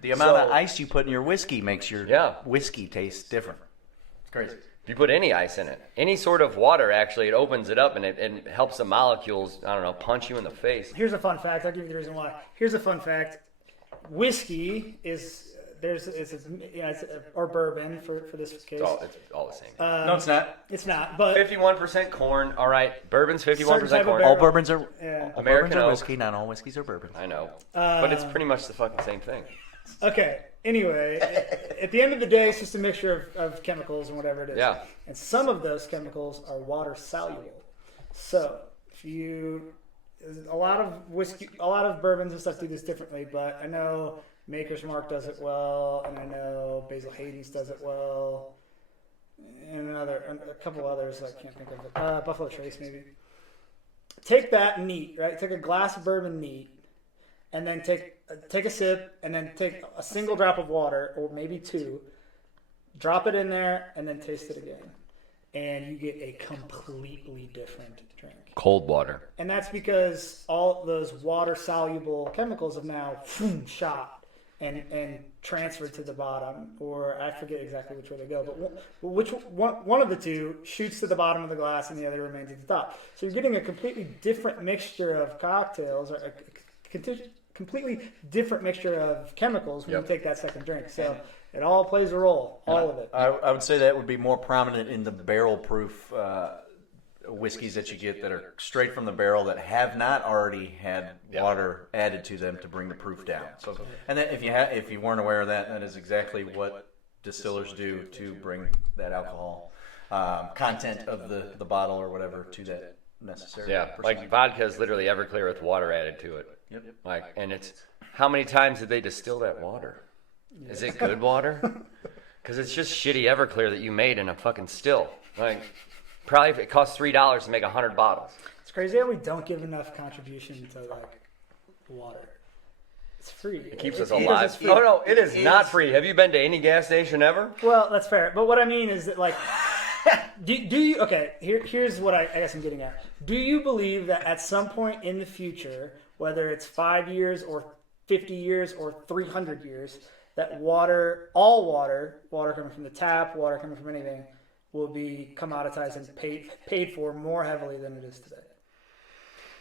The amount of ice you put in your whiskey makes your Yeah. whiskey taste different. It's crazy. If you put any ice in it, any sort of water, actually, it opens it up and it helps the molecules, I don't know, punch you in the face. Here's a fun fact. I'll give you the reason why. Here's a fun fact. Whiskey is or bourbon for this case. It's all the same. No, it's not. It's not, but 51% corn. All right. Bourbon's 51% Certain type of corn. barrel. All bourbons are yeah. all American bourbons are oak. whiskey. Not all whiskeys are bourbon. I know. But it's pretty much the fucking same thing. Okay. Anyway, at the end of the day, it's just a mixture of chemicals and whatever it is. Yeah. And some of those chemicals are water soluble. So a lot of whiskey, a lot of bourbons and stuff do this differently. But I know Maker's Mark does it well, and I know Basil Hayden's does it well, and a couple others I can't think of it. Buffalo Trace maybe. Take that neat, right? Take a glass of bourbon neat, and then take a sip, and then take a single drop of water, or maybe two, drop it in there, and then taste it again. And you get a completely different drink. Cold water. And that's because all those water-soluble chemicals have now shot and transferred to the bottom, or I forget exactly which way they go, but one of the two shoots to the bottom of the glass and the other remains at the top. So you're getting a completely different mixture of cocktails, or a completely different mixture of chemicals when you take that second drink. So it all plays a role, all of it. I would say that would be more prominent in the barrel-proof whiskeys that you get that are straight from the barrel that have not already had water added to them to bring the proof down. So, and then if you weren't aware of that, that is exactly what distillers do to bring that alcohol content of the bottle or whatever to that necessary. Yeah, like vodka is literally Everclear with water added to it. Yep. Like, and it's how many times did they distill that water? Is it good water? Because it's just shitty Everclear that you made in a fucking still. Like, probably if it costs $3 to make 100 bottles. It's crazy how we don't give enough contribution to like water. It's free. It keeps us alive. Oh no, it is not free. Have you been to any gas station ever? Well, that's fair. But what I mean is that like, do you? Okay, here's what I guess I'm getting at. Do you believe that at some point in the future, whether it's 5 years or 50 years or 300 years, that all water coming from the tap, water coming from anything, will be commoditized and paid for more heavily than it is today?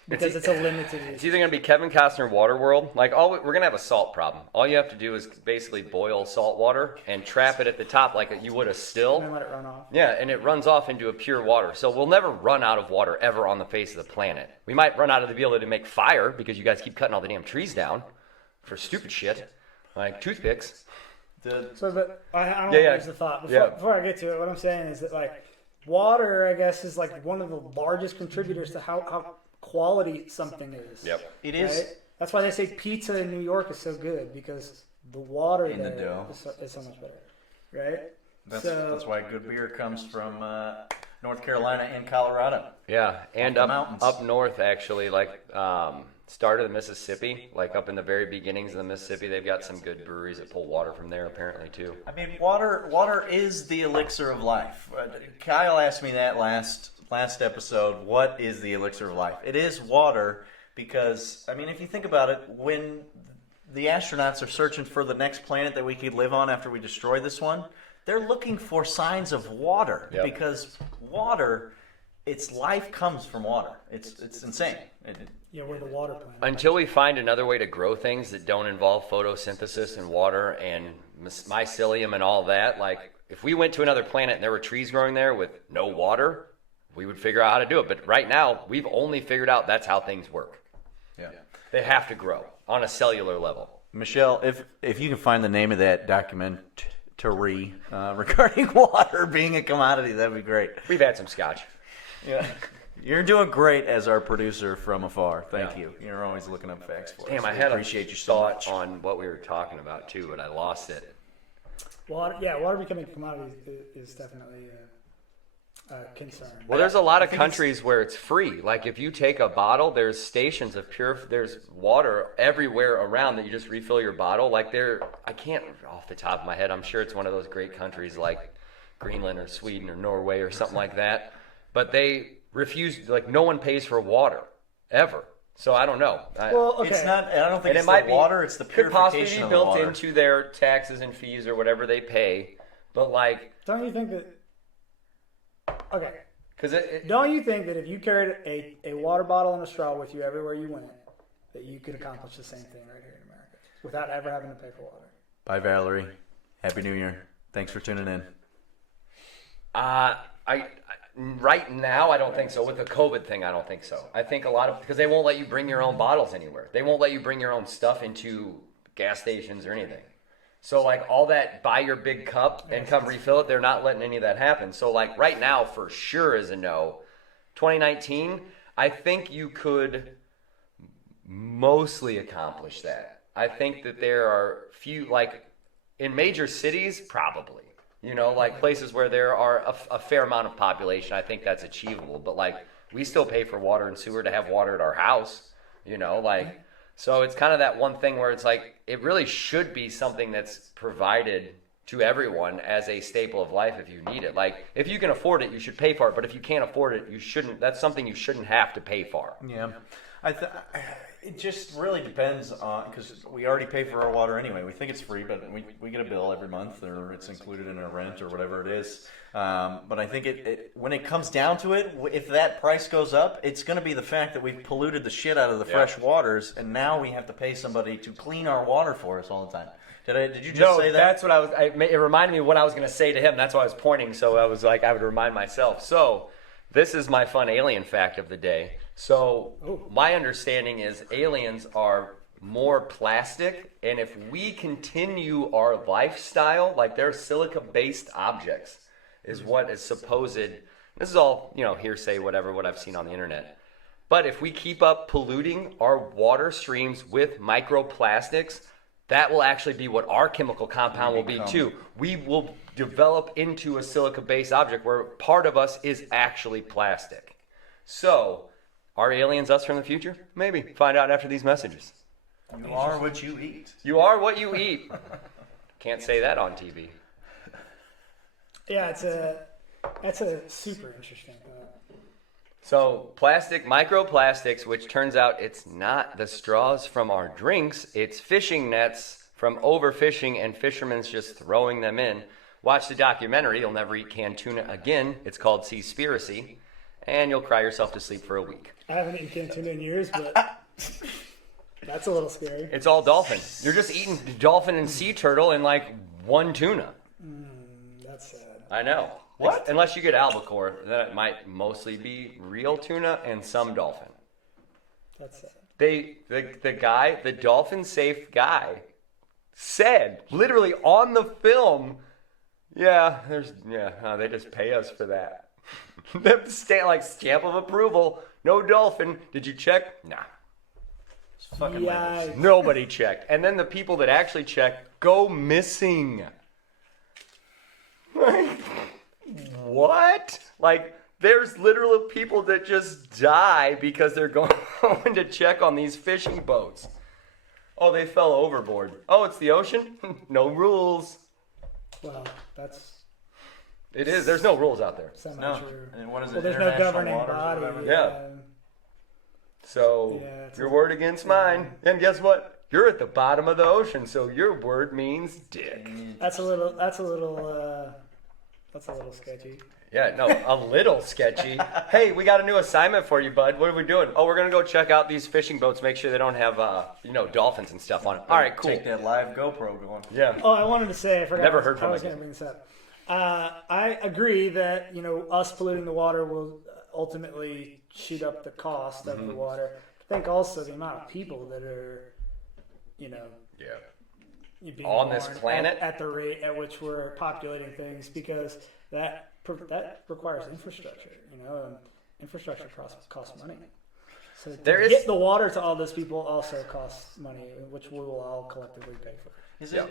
Because it's a limited use. It's either going to be Kevin Costner Waterworld. Like, we're going to have a salt problem. All you have to do is basically boil salt water and trap it at the top like you would a still. And then let it run off. Yeah, and it runs off into a pure water. So we'll never run out of water ever on the face of the planet. We might run out of the ability to make fire because you guys keep cutting all the damn trees down for stupid shit, like toothpicks. So I don't Yeah, lose the thought. Yeah. Before I get to it, what I'm saying is that like water, I guess, is like one of the largest contributors to how quality something is. Yep. It is. Right? That's why they say pizza in New York is so good, because the water In the there dough. is so much better. Right? That's why good beer comes from North Carolina and Colorado. Yeah, and the up mountains. north actually, like start of the Mississippi, like up in the very beginnings of the Mississippi, they've got some good breweries that pull water from there apparently too. I mean, water is the elixir of life. Kyle asked me that last episode. What is the elixir of life? It is water, because I mean, if you think about it, when the astronauts are searching for the next planet that we could live on after we destroy this one, they're looking for signs of water. Yep. Because water, its life comes from water. It's insane. Yeah, we're the water planet. Until we find another way to grow things that don't involve photosynthesis and water and mycelium and all that, like if we went to another planet and there were trees growing there with no water, we would figure out how to do it. But right now, we've only figured out that's how things work. Yeah. They have to grow on a cellular level. Michelle, if you can find the name of that documentary regarding water being a commodity, that'd be great. We've had some scotch. Yeah. You're doing great as our producer from afar. Thank Yeah. you. You're always looking up facts for us. Damn, I We had appreciate a you so thought much. on what we were talking about too, but I lost it. Water becoming a commodity is definitely a concern. Well, there's a lot of countries where it's free. Like if you take a bottle, there's stations of there's water everywhere around that you just refill your bottle. Like I can't off the top of my head. I'm sure it's one of those great countries like Greenland or Sweden or Norway or something like that. But they refuse. Like no one pays for water ever. So I don't know. Well, okay. It's not. I don't think And it's it might the water. It's the could possibly purification be of the built water. into their taxes and fees or whatever they pay. But like, Don't you think that? Okay. because Don't you think that if you carried a water bottle and a straw with you everywhere you went, that you could accomplish the same thing right here in America without ever having to pay for water? Bye, Valerie. Happy New Year. Thanks for tuning in. Right now, I don't think so. With the COVID thing, I don't think so. I think because they won't let you bring your own bottles anywhere. They won't let you bring your own stuff into gas stations or anything. So like all that, buy your big cup and come refill it, they're not letting any of that happen. So like right now, for sure is a no. 2019, I think you could mostly accomplish that. I think that there are few, like in major cities, probably. You know, like places where there are a fair amount of population, I think that's achievable. But like, we still pay for water and sewer to have water at our house, you know, like, so it's kind of that one thing where it's like, it really should be something that's provided to everyone as a staple of life if you need it. Like, if you can afford it, you should pay for it. But if you can't afford it, you shouldn't. That's something you shouldn't have to pay for. Yeah, it just really depends on, because we already pay for our water anyway. We think it's free, but we get a bill every month, or it's included in our rent or whatever it is. But I think when it comes down to it, if that price goes up, it's going to be the fact that we've polluted the shit out of the fresh waters, and now we have to pay somebody to clean our water for us all the time. Did you just say that? That's what I was. It reminded me of what I was going to say to him. That's why I was pointing. So I was like, I would remind myself. So this is my fun alien fact of the day. So my understanding is aliens are more plastic, and if we continue our lifestyle, like they're silica-based objects, is what is supposed. This is all, you know, hearsay, whatever, what I've seen on the internet. But if we keep up polluting our water streams with microplastics, that will actually be what our chemical compound will be too. We will develop into a silica-based object where part of us is actually plastic. So, are aliens us from the future? Maybe. Find out after these messages. You are what you eat. You are what you eat. Can't say that on TV. Yeah, that's a super interesting thought. So microplastics, which turns out it's not the straws from our drinks, it's fishing nets from overfishing and fishermen's just throwing them in. Watch the documentary, You'll Never Eat Canned Tuna Again. It's called Seaspiracy, and you'll cry yourself to sleep for a week. I haven't eaten canned tuna in years, but that's a little scary. It's all dolphin. You're just eating dolphin and sea turtle and like one tuna. That's sad. I know. What? Unless you get albacore, then it might mostly be real tuna and some dolphin. That's sad. The dolphin safe guy said literally on the film, they just pay us for that. Stamp of approval, no dolphin. Did you check? Nah. Fucking labels. Nobody checked. And then the people that actually checked go missing. What? Like, there's literal people that just die because they're going to check on these fishing boats. Oh, they fell overboard. Oh, it's the ocean? No rules. Well, that's It is. There's no rules out there. semi-true. No. And what is it? Well, there's no International governing waters or body. whatever? Yeah. So, Yeah, it's your a- word against mine. And guess what? You're at the bottom of the ocean, so your word means dick. That's a little sketchy. Yeah, no, a little sketchy. Hey, we got a new assignment for you, bud. What are we doing? Oh, we're going to go check out these fishing boats, make sure they don't have, dolphins and stuff on it. All right, cool. Take that live GoPro going. Yeah. Oh, I wanted to say, I forgot. Never heard from I was us. going to bring this up. I agree that, us polluting the water will ultimately shoot up the cost of the water. I think also the amount of people that are, Yeah. being On this born planet? at the rate at which we're populating things, because that requires infrastructure, and infrastructure costs money. So to There is- get the water to all those people also costs money, which we will all collectively pay for. Is Yep.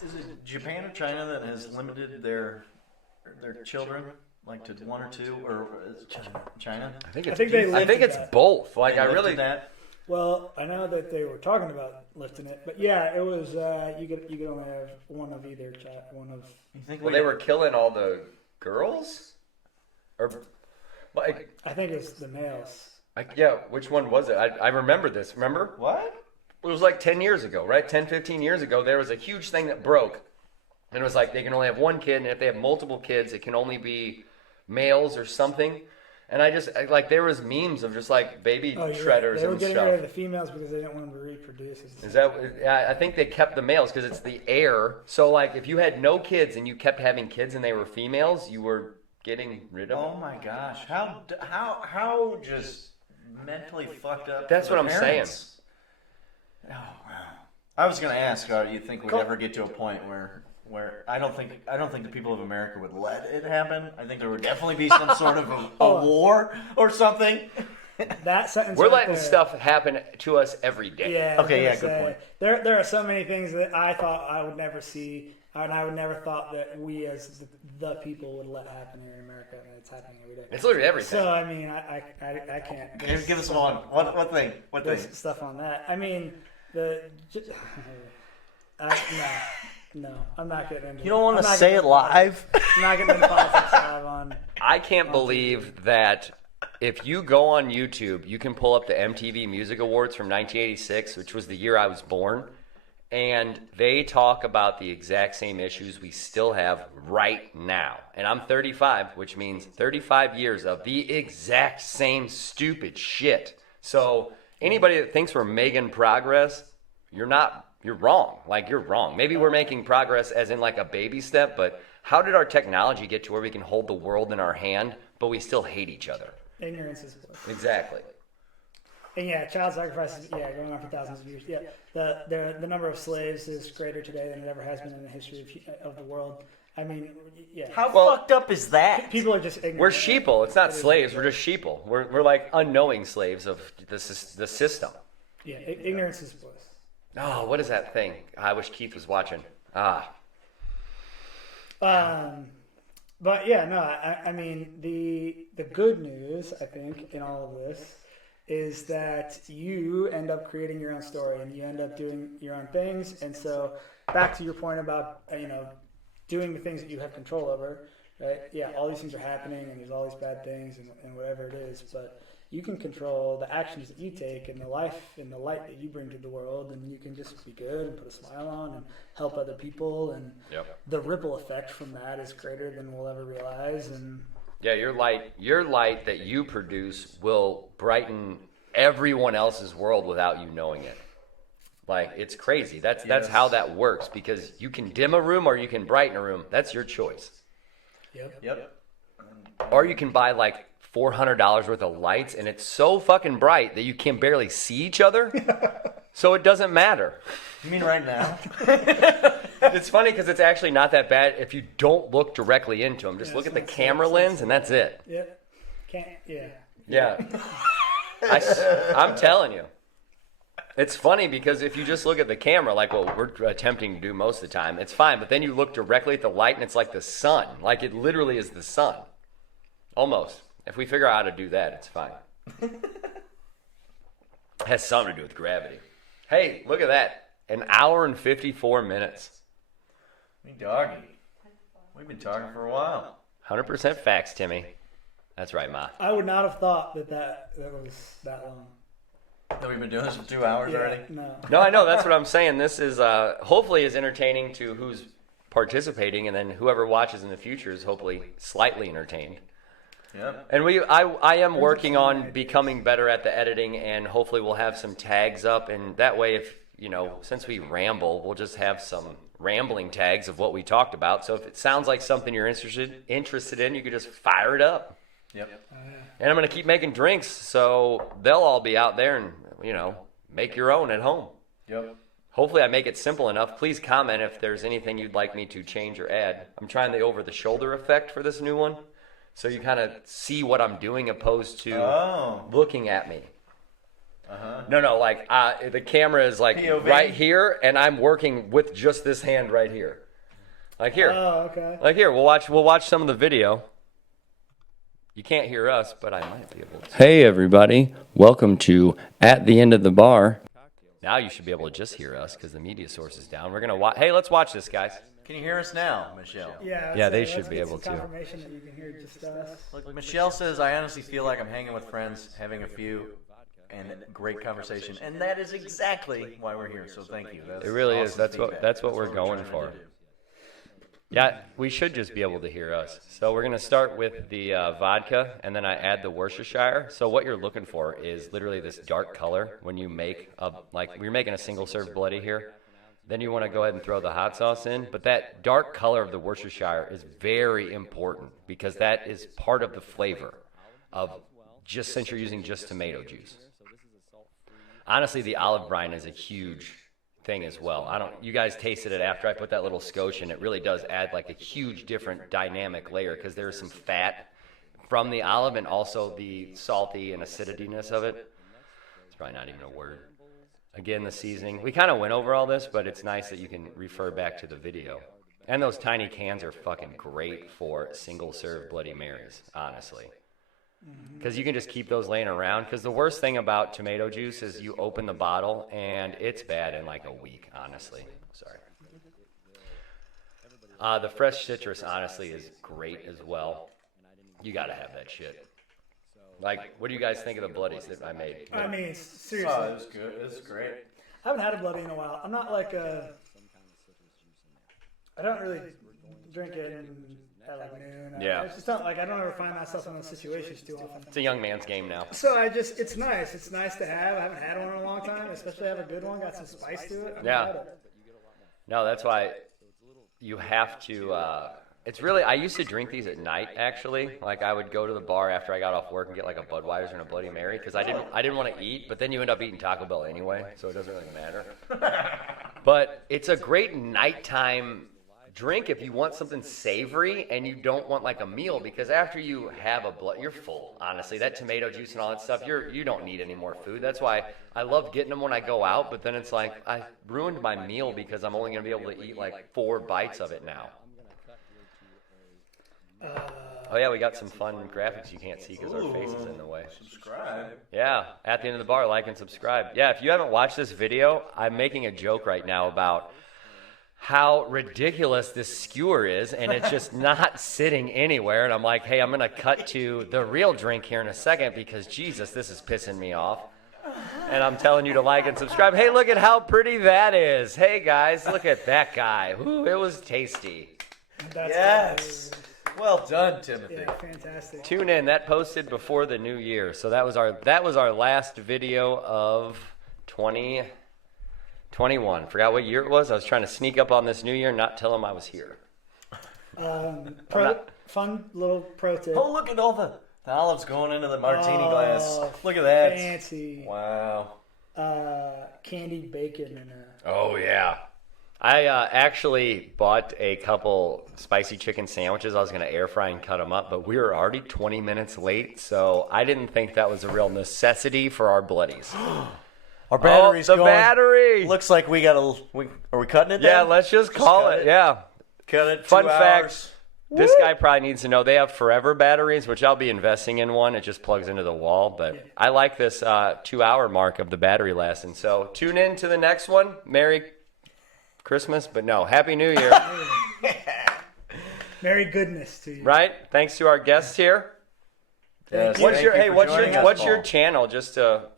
is it Japan or China that has limited their children like to 1 or 2, or is it China? I think I think they I think lifted it's that. both. Like They I lifted really. that. Well, I know that they were talking about lifting it, but yeah, it was you could only have one of either child, one of. You think Well, they were killing all the girls, or like, I think it's the males. yeah. Which one was it? I remember this. Remember? what? It was like 10 years ago, right? 10, 15 years ago, there was a huge thing that broke. And it was like they can only have one kid, and if they have multiple kids, it can only be males or something. And like, there was memes of just like baby Oh, you're shredders right. They were and getting stuff. rid of the females because they didn't want them to reproduce. Is that? Yeah, I think they kept the males because it's the heir. So like, if you had no kids and you kept having kids and they were females, you were getting rid of Oh them. my gosh! How just mentally fucked up? That's for what the I'm parents. Oh wow! I was gonna ask, you think we'd Cool. ever get to a point where I don't think the people of America would let it happen. I think there would definitely be some sort of a war or something. That sentence. We're right letting there. stuff happen to us every day. Yeah. I was Okay, gonna yeah, good point. There are so many things that I thought I would never see, and I would never thought that we as the people would let happen here in America, and it's happening every day. It's literally everything. So I mean, I can't. Give us one. What thing? What There's thing? stuff on that. I mean, no, I'm not getting into. You don't want I'm to not say getting it live? I'm not getting into politics live on. I can't believe that if you go on YouTube, you can pull up the MTV Music Awards from 1986, which was the year I was born, and they talk about the exact same issues we still have right now. And I'm 35, which means 35 years of the exact same stupid shit. So anybody that thinks we're making progress, you're wrong. Like, you're wrong. Maybe we're making progress as in like a baby step, but how did our technology get to where we can hold the world in our hand, but we still hate each other? Ignorance is bliss. Exactly. And yeah, child sacrifice is going on for thousands of years. Yeah, the number of slaves is greater today than it ever has been in the history of the world. I mean, yeah. How Well- fucked up is that? People are just ignorant. We're sheeple. It's not slaves. We're just sheeple. We're like unknowing slaves of the system. Yeah, ignorance is bliss. Oh, what is that thing? I wish Keith was watching. But yeah, no, I mean the good news I think in all of this is that you end up creating your own story and you end up doing your own things. And so back to your point about doing the things that you have control over, right? Yeah, all these things are happening and there's all these bad things and whatever it is, but you can control the actions that you take and the life and the light that you bring to the world, and you can just be good and put a smile on and help other people, and the ripple effect from that is greater than we'll ever realize. And Yeah, your light that you produce will brighten everyone else's world without you knowing it. Like, it's crazy. That's how that works, because you can dim a room or you can brighten a room. That's your choice. Yep. Or you can buy like $400 worth of lights, and it's so fucking bright that you can barely see each other. So it doesn't matter. You mean right now? It's funny because it's actually not that bad if you don't look directly into them. Just Yeah, look it's at the not- camera it's lens, and that's it. Yeah. I'm telling you. It's funny because if you just look at the camera, like what we're attempting to do most of the time, it's fine. But then you look directly at the light, and it's like the sun. Like, it literally is the sun. Almost. If we figure out how to do that, it's fine. Has something to do with gravity. Hey, look at that. 1 hour and 54 minutes. Hey, doggy. We've been talking for a while. 100% facts, Timmy. That's right, Ma. I would not have thought that was that long. That we've been doing this for 2 hours already? No. No, I know. That's what I'm saying. This is hopefully is entertaining to who's participating, and then whoever watches in the future is hopefully slightly entertained. Yep. And I am working on becoming better at the editing, and hopefully we'll have some tags up, and that way, if since we ramble, we'll just have some rambling tags of what we talked about. So if it sounds like something you're interested in, you could just fire it up. Yep. And I'm going to keep making drinks, so they'll all be out there, and make your own at home. Yep. Hopefully I make it simple enough. Please comment if there's anything you'd like me to change or add. I'm trying the over-the-shoulder effect for this new one, so you kind of see what I'm doing opposed to looking at me. No, like the camera is like POV? right here, and I'm working with just this hand right here. Like here. Oh, okay. Like here, we'll watch some of the video. You can't hear us, but I might be able to. Hey everybody, welcome to At the End of the Bar. Now you should be able to just hear us because the media source is down. We're gonna watch. Hey, let's watch this, guys. Can you hear us now, Michelle? Yeah, they let's should be get able some to. Confirmation that you can hear just us. Look, Michelle says, I honestly feel like I'm hanging with friends, having a few, and great conversation. And that is exactly why we're here, so thank you. That's It really is. awesome That's feedback. what we're trying going to for. do. Yeah, we should just be able to hear us. So we're gonna start with the vodka, and then I add the Worcestershire. So what you're looking for is literally this dark color when you make we're making a single serve bloody here. Then you want to go ahead and throw the hot sauce in, but that dark color of the Worcestershire is very important because that is part of the flavor of just since you're using just tomato juice. Honestly, the olive brine is a huge thing as well. You guys tasted it after I put that little scotch in. It really does add like a huge different dynamic layer because there's some fat from the olive and also the salty and acidityness of it. It's probably not even a word. Again, the seasoning. We kind of went over all this, but it's nice that you can refer back to the video. And those tiny cans are fucking great for single serve Bloody Marys, honestly. Because you can just keep those laying around. Because the worst thing about tomato juice is you open the bottle and it's bad in like a week, honestly. Sorry. The fresh citrus, honestly, is great as well. You got to have that shit. Like, what do you guys think of the bloodies that I made? I mean, seriously. Oh, it was good. It was great. I haven't had a bloody in a while. I'm not like I don't really drink it at like noon. Yeah. It's just not like I don't ever find myself in those situations too often. It's a young man's game now. So it's nice. It's nice to have. I haven't had one in a long time, especially have a good one. Got some spice to it. I'm Yeah. proud of it. No, that's why you have to. It's really. I used to drink these at night. Actually, like I would go to the bar after I got off work and get like a Budweiser and a Bloody Mary because I didn't want to eat. But then you end up eating Taco Bell anyway, so it doesn't really matter. But it's a great nighttime drink if you want something savory and you don't want like a meal because after you have you're full. Honestly, that tomato juice and all that stuff, you don't need any more food. That's why I love getting them when I go out. But then it's like I ruined my meal because I'm only gonna be able to eat like 4 bites of it now. Oh yeah, we got some fun graphics you can't see because our face is in the way. Subscribe. Yeah, at the end of the bar, like and subscribe. Yeah, if you haven't watched this video, I'm making a joke right now about how ridiculous this skewer is, and it's just not sitting anywhere. And I'm like, hey, I'm gonna cut to the real drink here in a second because Jesus, this is pissing me off. And I'm telling you to like and subscribe. Hey, look at how pretty that is. Hey guys, look at that guy. Ooh, it was tasty. That's Yes. Well done, Timothy. Yeah, fantastic. Tune in. That posted before the new year. So that was our last video of 2021. Forgot what year it was. I was trying to sneak up on this new year and not tell them I was here. Fun little pro tip. Oh, look at all the olives going into the martini glass. Look at that. Fancy. Wow. Candied bacon and Oh yeah. I actually bought a couple spicy chicken sandwiches. I was going to air fry and cut them up, but we were already 20 minutes late, so I didn't think that was a real necessity for our bloodies. Our battery's the going. battery! Looks like we got a. Are we cutting it? Yeah, then? let's just call cut it. Yeah. Cut it. Fun 2 fact. hours. This guy probably needs to know they have forever batteries, which I'll be investing in one. It just plugs into the wall, but I like this 2-hour mark of the battery lasting. So tune in to the next one. Merry Christmas, but no, Happy New Year. Merry goodness to you. Right? Thanks to our guests here. Yes, What's thank your you for joining us, what's your Paul. channel? Just to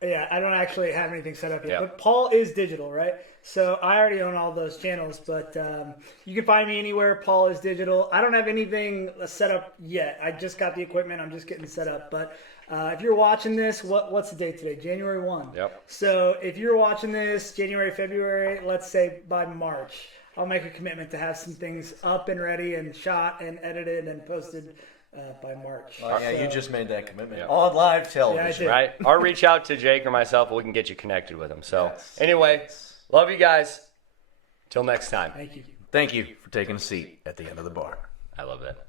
Yeah, I don't actually have anything set up yet. Yeah. But Paul is digital, right? So I already own all those channels, but you can find me anywhere. Paul is digital. I don't have anything set up yet. I just got the equipment. I'm just getting set up. But if you're watching this, what's the date today? January 1. Yep. So if you're watching this January, February, let's say by March, I'll make a commitment to have some things up and ready and shot and edited and posted by March. Oh, yeah, So- you just made that commitment Yeah. on live television. did. right, or reach out to Jake or myself, and we can get you connected with them. So Yes. anyway, love you guys. Till next time. Thank you. Thank you for taking a seat at the end of the bar. I love that.